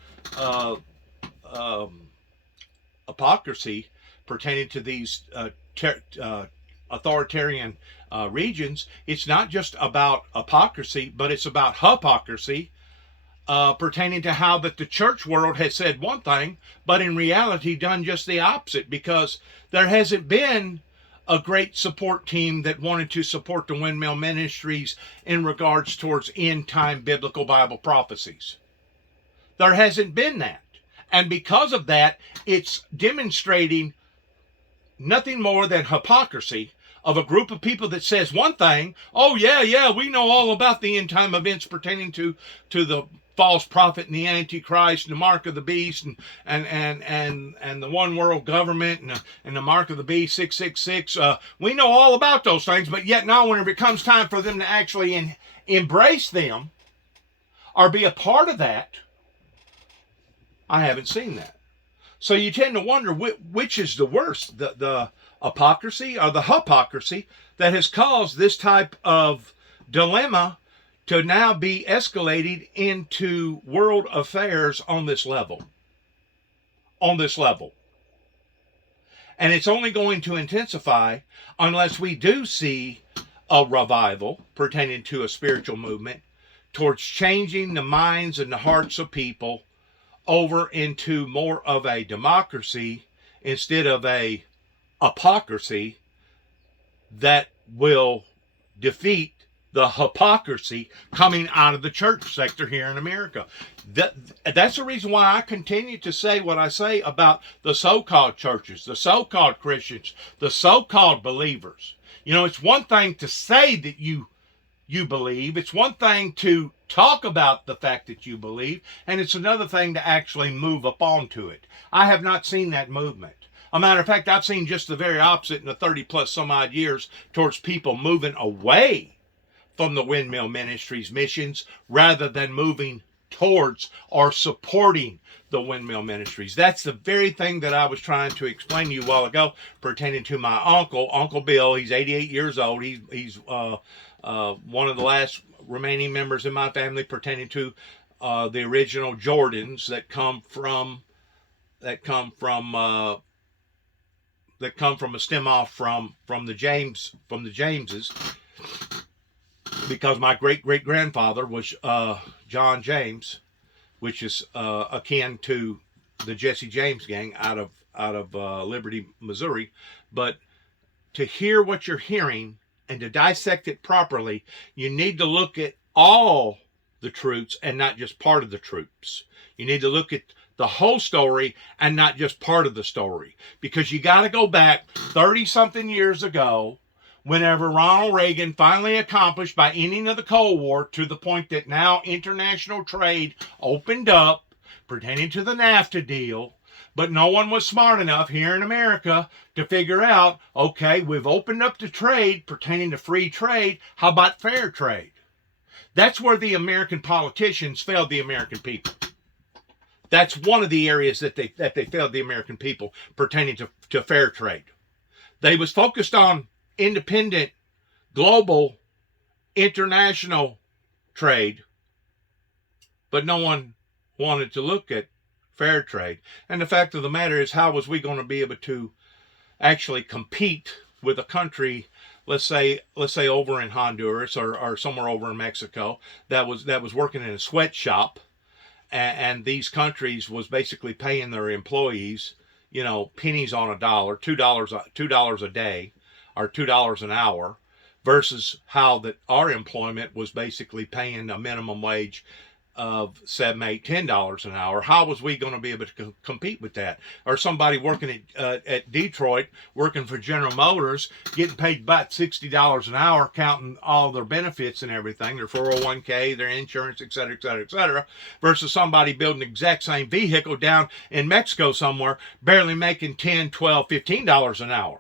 hypocrisy pertaining to these authoritarian regions, it's not just about hypocrisy, but it's about hypocrisy pertaining to how that the church world has said one thing, but in reality done just the opposite, because there hasn't been a great support team that wanted to support the Windmill Ministries in regards towards end-time biblical Bible prophecies. There hasn't been that. And because of that, it's demonstrating nothing more than hypocrisy of a group of people that says one thing, oh yeah, we know all about the end-time events pertaining to the false prophet and the Antichrist and the mark of the beast and the one world government and the mark of the beast 666. We know all about those things, but yet now whenever it comes time for them to actually embrace them or be a part of that, I haven't seen that. So you tend to wonder which is the worst, the hypocrisy or the hypocrisy that has caused this type of dilemma to now be escalated into world affairs on this level. And it's only going to intensify unless we do see a revival pertaining to a spiritual movement towards changing the minds and the hearts of people over into more of a democracy instead of a hypocrisy that will defeat the hypocrisy coming out of the church sector here in America. That's the reason why I continue to say what I say about the so-called churches, the so-called Christians, the so-called believers. It's one thing to say that you believe. It's one thing to talk about the fact that you believe, and it's another thing to actually move up onto it. I have not seen that movement. A matter of fact, I've seen just the very opposite in the 30 plus some odd years towards people moving away from the Windmill Ministries missions rather than moving towards or supporting the Windmill Ministries. That's the very thing that I was trying to explain to you a while ago pertaining to my Uncle Bill. He's 88 years old. He's one of the last remaining members in my family pertaining to the original Jordans that come from a stem off from the Jameses, because my great grandfather was John James, which is akin to the Jesse James gang out of Liberty, Missouri. But to hear what you're hearing and to dissect it properly, you need to look at all the troops and not just part of the troops. You need to look at the whole story and not just part of the story, because you got to go back 30-something years ago, whenever Ronald Reagan finally accomplished by ending of the Cold War, to the point that now international trade opened up pertaining to the NAFTA deal. But no one was smart enough here in America to figure out, okay, we've opened up the trade pertaining to free trade. How about fair trade? That's where the American politicians failed the American people. That's one of the areas that they failed the American people pertaining to fair trade. They was focused on independent, global, international trade, but no one wanted to look at fair trade. And the fact of the matter is, how was we going to be able to actually compete with a country, let's say over in Honduras or somewhere over in Mexico, that was working in a sweatshop, and these countries was basically paying their employees, pennies on a dollar, $2 a day, or $2 an hour, versus how that our employment was basically paying a minimum wage of $7, $8, $10 an hour. How was we going to be able to compete with that? Or somebody working at Detroit, working for General Motors, getting paid about $60 an hour, counting all their benefits and everything, their 401k, their insurance, et cetera, et cetera, et cetera, versus somebody building the exact same vehicle down in Mexico somewhere, barely making $10, $12, $15 an hour.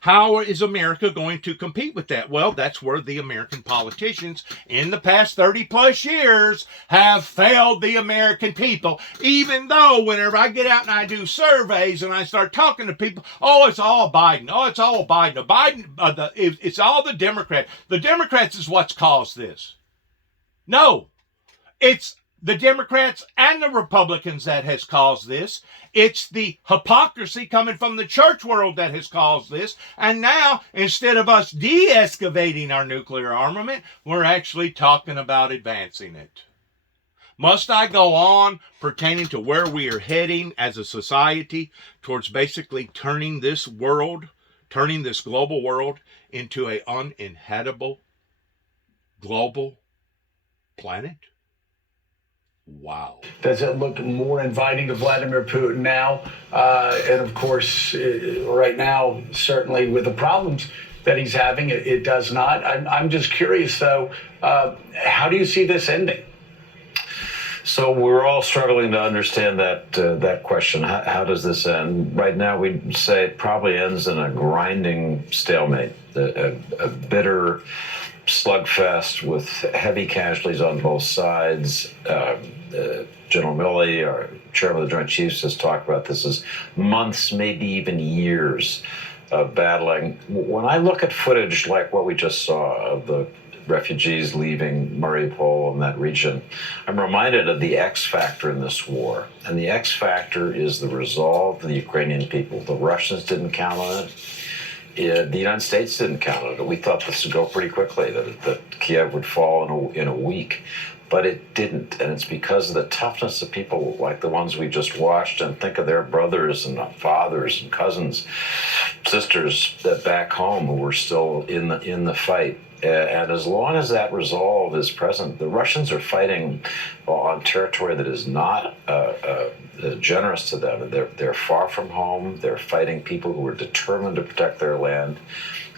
How is America going to compete with that? Well, that's where the American politicians in the past 30 plus years have failed the American people. Even though whenever I get out and I do surveys and I start talking to people, oh, it's all Biden. Oh, it's all Biden. It's all the Democrats. The Democrats is what's caused this. No, it's the Democrats and the Republicans that has caused this. It's the hypocrisy coming from the church world that has caused this. And now, instead of us de-escalating our nuclear armament, we're actually talking about advancing it. Must I go on pertaining to where we are heading as a society towards basically turning this global world into an uninhabitable global planet? Wow. Does it look more inviting to Vladimir Putin now? And of course, right now, certainly with the problems that he's having, it does not. I'm just curious, though, how do you see this ending? So we're all struggling to understand that question. How does this end? Right now, we'd say it probably ends in a grinding stalemate, a bitter slugfest with heavy casualties on both sides. General Milley, our chairman of the Joint Chiefs, has talked about this as months, maybe even years of battling. When I look at footage like what we just saw of the refugees leaving Mariupol and that region, I'm reminded of the X factor in this war. And the X factor is the resolve of the Ukrainian people. The Russians didn't count on it. The United States didn't count on it. We thought this would go pretty quickly, that Kiev would fall in a week. But it didn't, and it's because of the toughness of people like the ones we just watched, and think of their brothers and fathers and cousins, sisters that back home who were still in the fight. And as long as that resolve is present, the Russians are fighting on territory that is not generous to them. They're far from home. They're fighting people who are determined to protect their land.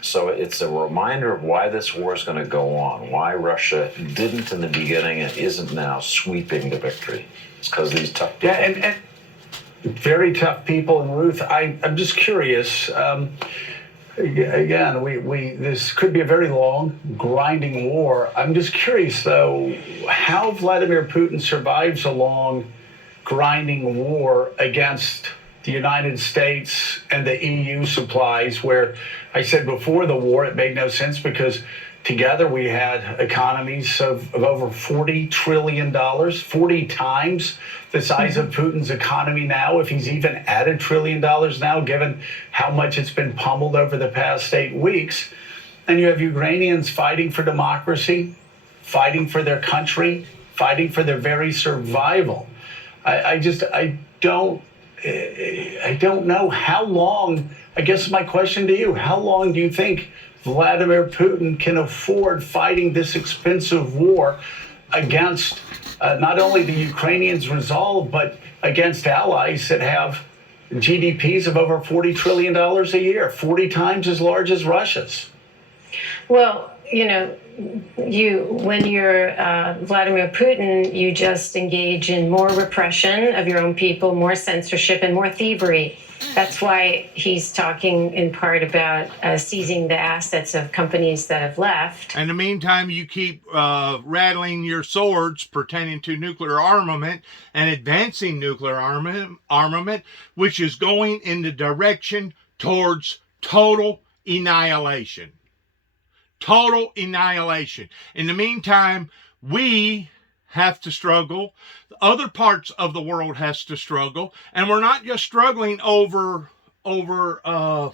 So it's a reminder of why this war is going to go on, why Russia didn't in the beginning and isn't now sweeping to victory. It's because these tough people. Yeah, and very tough people. And Ruth, I'm just curious. Again, this could be a very long, grinding war. I'm just curious, though, how Vladimir Putin survives a long, grinding war against the United States and the EU supplies, where I said before the war it made no sense because together we had economies of over $40 trillion, 40 times the size of Putin's economy now, if he's even added $1 trillion now, given how much it's been pummeled over the past 8 weeks. And you have Ukrainians fighting for democracy, fighting for their country, fighting for their very survival. I don't I don't know how long. I guess my question to you: how long do you think Vladimir Putin can afford fighting this expensive war against not only the Ukrainians' resolve, but against allies that have GDPs of over $40 trillion a year, 40 times as large as Russia's? Well, when you're Vladimir Putin, you just engage in more repression of your own people, more censorship, and more thievery. That's why he's talking in part about seizing the assets of companies that have left. In the meantime, you keep rattling your swords pertaining to nuclear armament and advancing nuclear armament, which is going in the direction towards total annihilation. Total annihilation. In the meantime, we have to struggle. Other parts of the world has to struggle. And we're not just struggling over the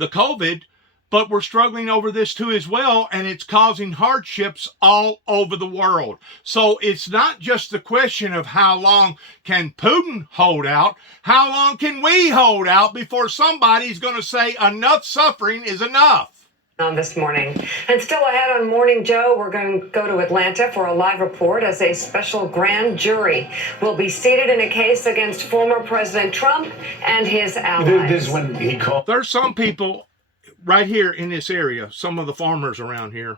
COVID, but we're struggling over this too as well. And it's causing hardships all over the world. So it's not just the question of how long can Putin hold out. How long can we hold out before somebody's going to say enough suffering is enough? On this morning. And still ahead on Morning Joe, we're going to go to Atlanta for a live report as a special grand jury will be seated in a case against former President Trump and his allies. This is when he called. There's some people right here in this area, some of the farmers around here,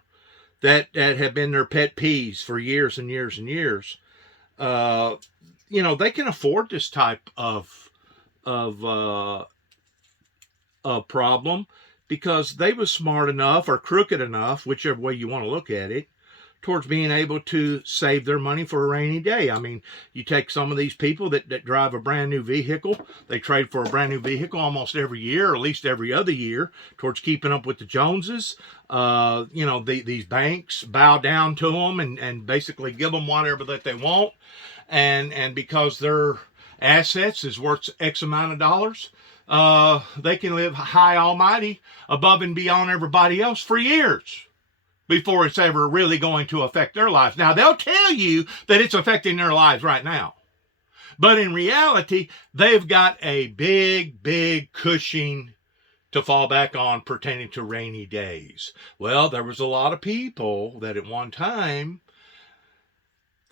that have been their pet peeves for years and years and years. They can afford this type of problem, because they was smart enough or crooked enough, whichever way you want to look at it, towards being able to save their money for a rainy day. I mean, you take some of these people that drive a brand new vehicle, they trade for a brand new vehicle almost every year, or at least every other year, towards keeping up with the Joneses. These banks bow down to them and basically give them whatever that they want. And because their assets is worth X amount of dollars, they can live high almighty above and beyond everybody else for years before it's ever really going to affect their lives. Now, they'll tell you that it's affecting their lives right now. But in reality, they've got a big, big cushion to fall back on pertaining to rainy days. Well, there was a lot of people that at one time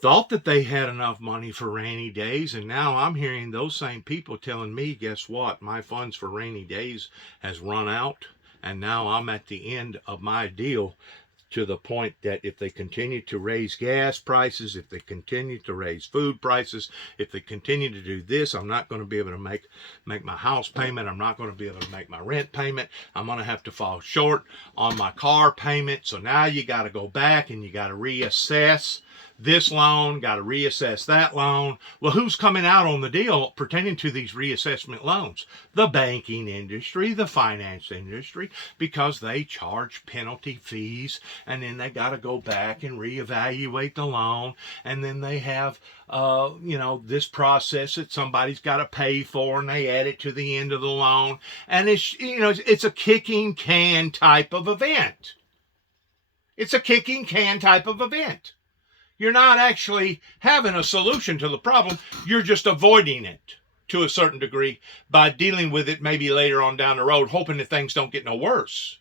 thought that they had enough money for rainy days, and now I'm hearing those same people telling me, guess what, my funds for rainy days has run out, and now I'm at the end of my deal, to the point that if they continue to raise gas prices, if they continue to raise food prices, if they continue to do this, I'm not going to be able to make my house payment. I'm not going to be able to make my rent payment. I'm going to have to fall short on my car payment. So now you got to go back and you got to reassess this loan, got to reassess that loan. Well, who's coming out on the deal pertaining to these reassessment loans? The banking industry, the finance industry, because they charge penalty fees, and then they got to go back and reevaluate the loan, and then they have this process that somebody's got to pay for, and they add it to the end of the loan, and it's a kicking can type of event. It's a kicking can type of event. You're not actually having a solution to the problem. You're just avoiding it to a certain degree by dealing with it maybe later on down the road, hoping that things don't get no worse.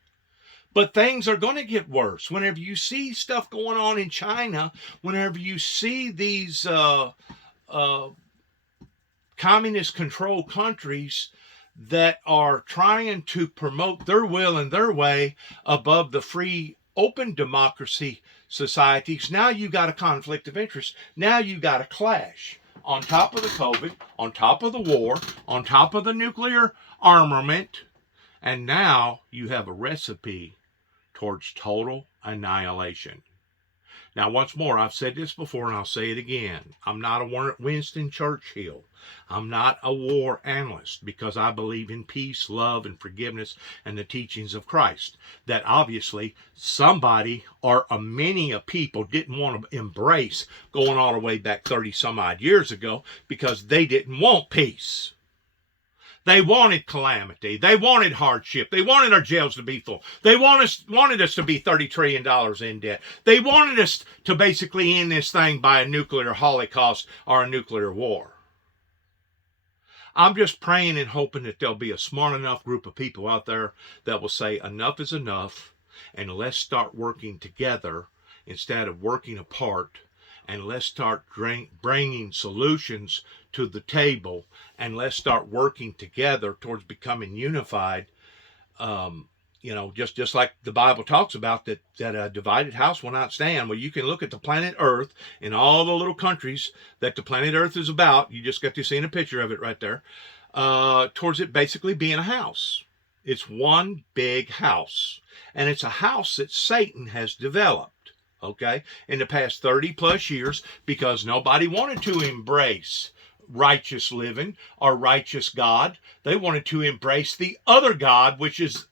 But things are going to get worse. Whenever you see stuff going on in China, whenever you see these communist-controlled countries that are trying to promote their will and their way above the free, open democracy societies, now you got a conflict of interest. Now you got a clash. On top of the COVID, on top of the war, on top of the nuclear armament, and now you have a recipe towards total annihilation. Now, once more, I've said this before and I'll say it again. I'm not a Winston Churchill. I'm not a war analyst, because I believe in peace, love, and forgiveness and the teachings of Christ. That obviously somebody or many of people didn't want to embrace going all the way back 30 some odd years ago, because they didn't want peace. They wanted calamity. They wanted hardship. They wanted our jails to be full. They wanted us to be $30 trillion in debt. They wanted us to basically end this thing by a nuclear holocaust or a nuclear war. I'm just praying and hoping that there'll be a smart enough group of people out there that will say enough is enough, and let's start working together instead of working apart, and let's start bringing solutions to the table, and let's start working together towards becoming unified. Just like the Bible talks about that a divided house will not stand. Well, you can look at the planet Earth and all the little countries that the planet Earth is about. You just got to see a picture of it right there. Towards it basically being a house. It's one big house. And it's a house that Satan has developed, okay, in the past 30 plus years, because nobody wanted to embrace righteous living or righteous God. They wanted to embrace the other God, which is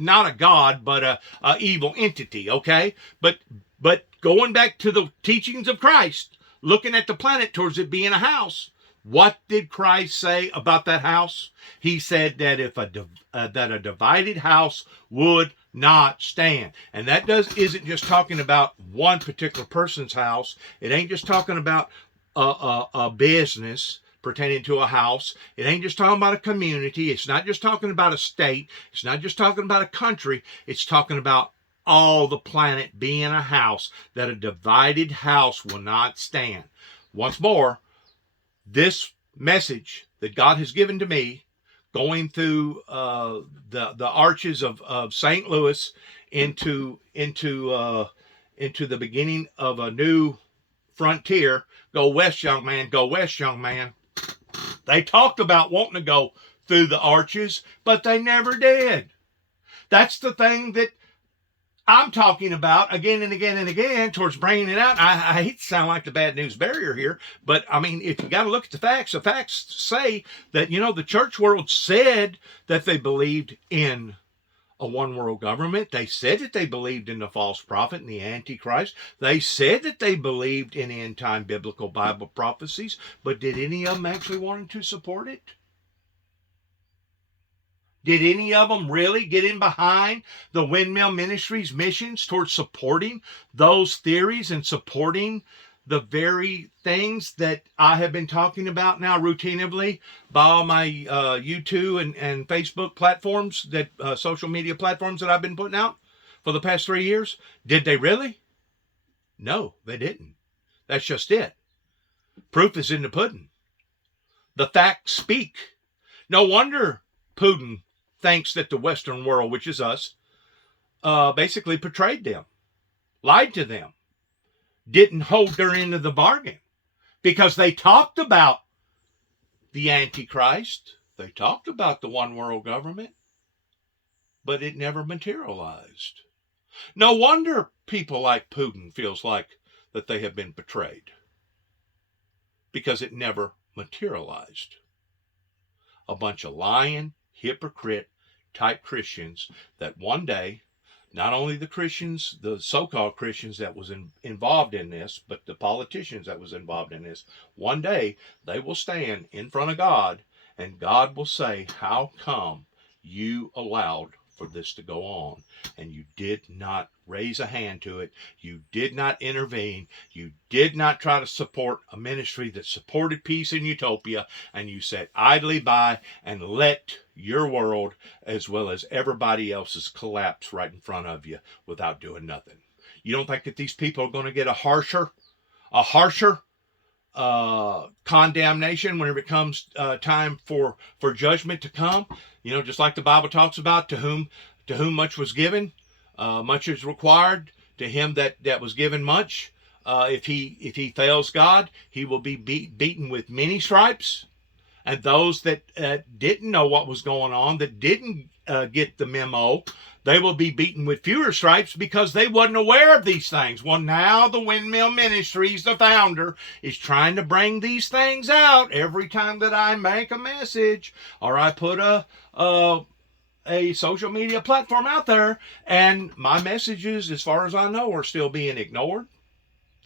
not a God, but a evil entity, okay? But going back to the teachings of Christ, looking at the planet towards it being a house, what did Christ say about that house? He said that if a divided house would not stand. And that isn't just talking about one particular person's house. It ain't just talking about a business pertaining to a house. It ain't just talking about a community. It's not just talking about a state. It's not just talking about a country. It's talking about all the planet being a house, that a divided house will not stand. Once more, this message that God has given to me, going through the arches of St. Louis into the beginning of a new frontier. Go west, young man. Go west, young man. They talked about wanting to go through the arches, but they never did. That's the thing that I'm talking about again and again and again towards bringing it out. I hate to sound like the bad news bearer here, but I mean, if you got to look at the facts say that, the church world said that they believed in a one world government. They said that they believed in the false prophet and the Antichrist. They said that they believed in end time biblical Bible prophecies, but did any of them actually want to support it? Did any of them really get in behind the Windmill Ministries missions towards supporting those theories and supporting the very things that I have been talking about now routinely by all my YouTube and Facebook platforms, that social media platforms that I've been putting out for the past 3 years? Did they really? No, they didn't. That's just it. Proof is in the pudding. The facts speak. No wonder Putin thinks that the Western world, which is us, basically betrayed them, lied to them, didn't hold their end of the bargain, because they talked about the Antichrist, they talked about the one world government, but it never materialized. No wonder people like Putin feels like that they have been betrayed, because it never materialized. A bunch of lying, hypocrite type Christians that one day, not only the Christians, the so-called Christians that was involved in this, but the politicians that was involved in this, one day they will stand in front of God, and God will say, how come you allowed for this to go on, and you did not raise a hand to it, you did not intervene, you did not try to support a ministry that supported peace and utopia, and you sat idly by and let your world, as well as everybody else's, collapse right in front of you without doing nothing. You don't think that these people are going to get a harsher condemnation whenever it comes time for judgment to come? Just like the Bible talks about, to whom much was given, much is required. To him that was given much, if he fails God, he will be beaten with many stripes. And those that didn't know what was going on, that didn't get the memo, they will be beaten with fewer stripes because they wasn't aware of these things. Well, now the Windmill Ministries, the founder, is trying to bring these things out every time that I make a message or I put a social media platform out there, and my messages, as far as I know, are still being ignored.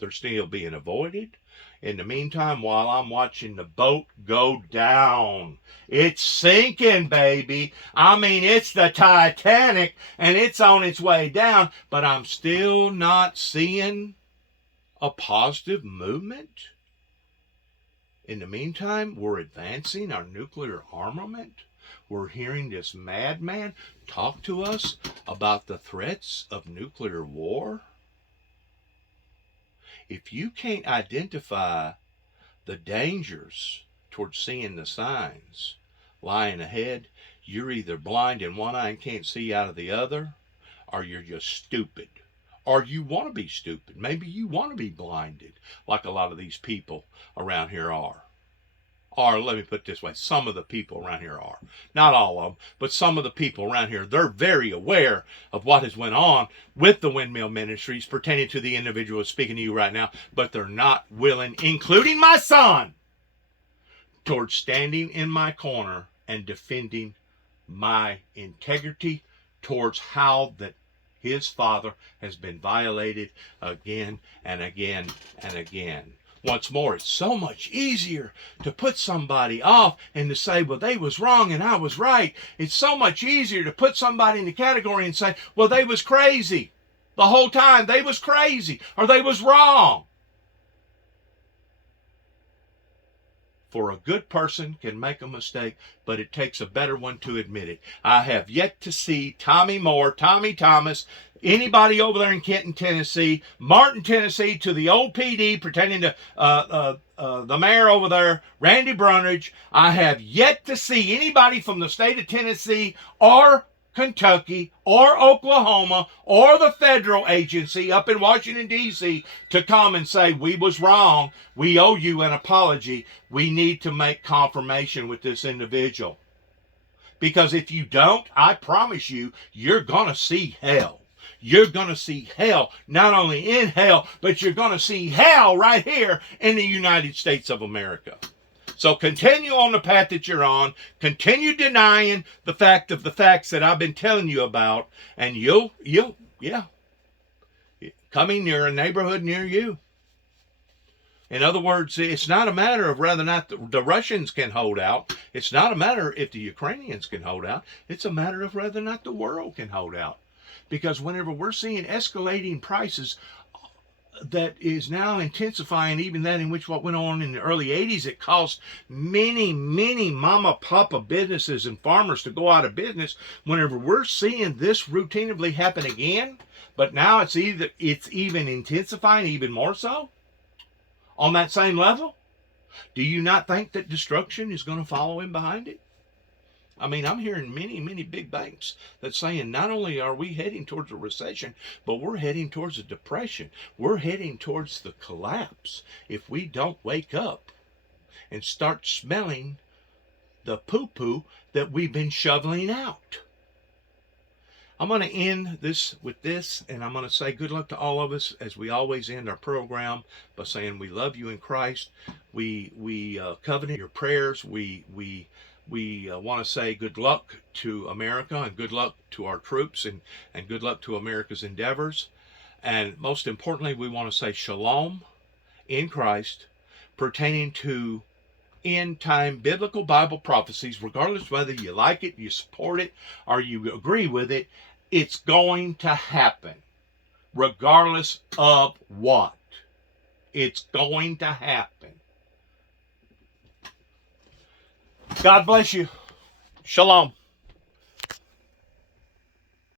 They're still being avoided. In the meantime, while I'm watching the boat go down, it's sinking, baby. I mean, it's the Titanic, and it's on its way down, but I'm still not seeing a positive movement. In the meantime, we're advancing our nuclear armament. We're hearing this madman talk to us about the threats of nuclear war. If you can't identify the dangers towards seeing the signs lying ahead, you're either blind in one eye and can't see out of the other, or you're just stupid. Or you want to be stupid. Maybe you want to be blinded, like a lot of these people around here are. Or let me put it this way, some of the people around here are. Not all of them, but some of the people around here, they're very aware of what has went on with the Windmill Ministries pertaining to the individual speaking to you right now, but they're not willing, including my son, towards standing in my corner and defending my integrity towards how that his father has been violated again and again and again. Once more, it's so much easier to put somebody off and to say, well, they was wrong and I was right. It's so much easier to put somebody in the category and say, well, they was crazy. The whole time they was crazy or they was wrong. For a good person can make a mistake, but it takes a better one to admit it. I have yet to see Tommy Moore, Tommy Thomas, anybody over there in Kenton, Tennessee, Martin, Tennessee, to the old PD pertaining to the mayor over there, Randy Brundage. I have yet to see anybody from the state of Tennessee or Kentucky or Oklahoma or the federal agency up in Washington, D.C. to come and say, we was wrong. We owe you an apology. We need to make confirmation with this individual. Because if you don't, I promise you, you're going to see hell. You're going to see hell, not only in hell, but you're going to see hell right here in the United States of America. So continue on the path that you're on. Continue denying the fact of the facts that I've been telling you about. And you'll coming near a neighborhood near you. In other words, it's not a matter of whether or not the Russians can hold out. It's not a matter if the Ukrainians can hold out. It's a matter of whether or not the world can hold out. Because whenever we're seeing escalating prices, that is now intensifying, even that in which what went on in the early 80s, it caused many mama papa businesses and farmers to go out of business. Whenever we're seeing this routinely happen again, but now it's even intensifying even more so on that same level, do you not think that destruction is going to follow in behind it? I mean, I'm hearing many big banks that's saying not only are we heading towards a recession, but we're heading towards a depression. We're heading towards the collapse if we don't wake up and start smelling the poo-poo that we've been shoveling out. I'm going to end this with this, and I'm going to say good luck to all of us as we always end our program by saying we love you in Christ. We covenant your prayers. We want to say good luck to America and good luck to our troops and good luck to America's endeavors. And most importantly, we want to say shalom in Christ pertaining to end-time biblical Bible prophecies, regardless whether you like it, you support it, or you agree with it. It's going to happen, regardless of what. It's going to happen. God bless you. Shalom.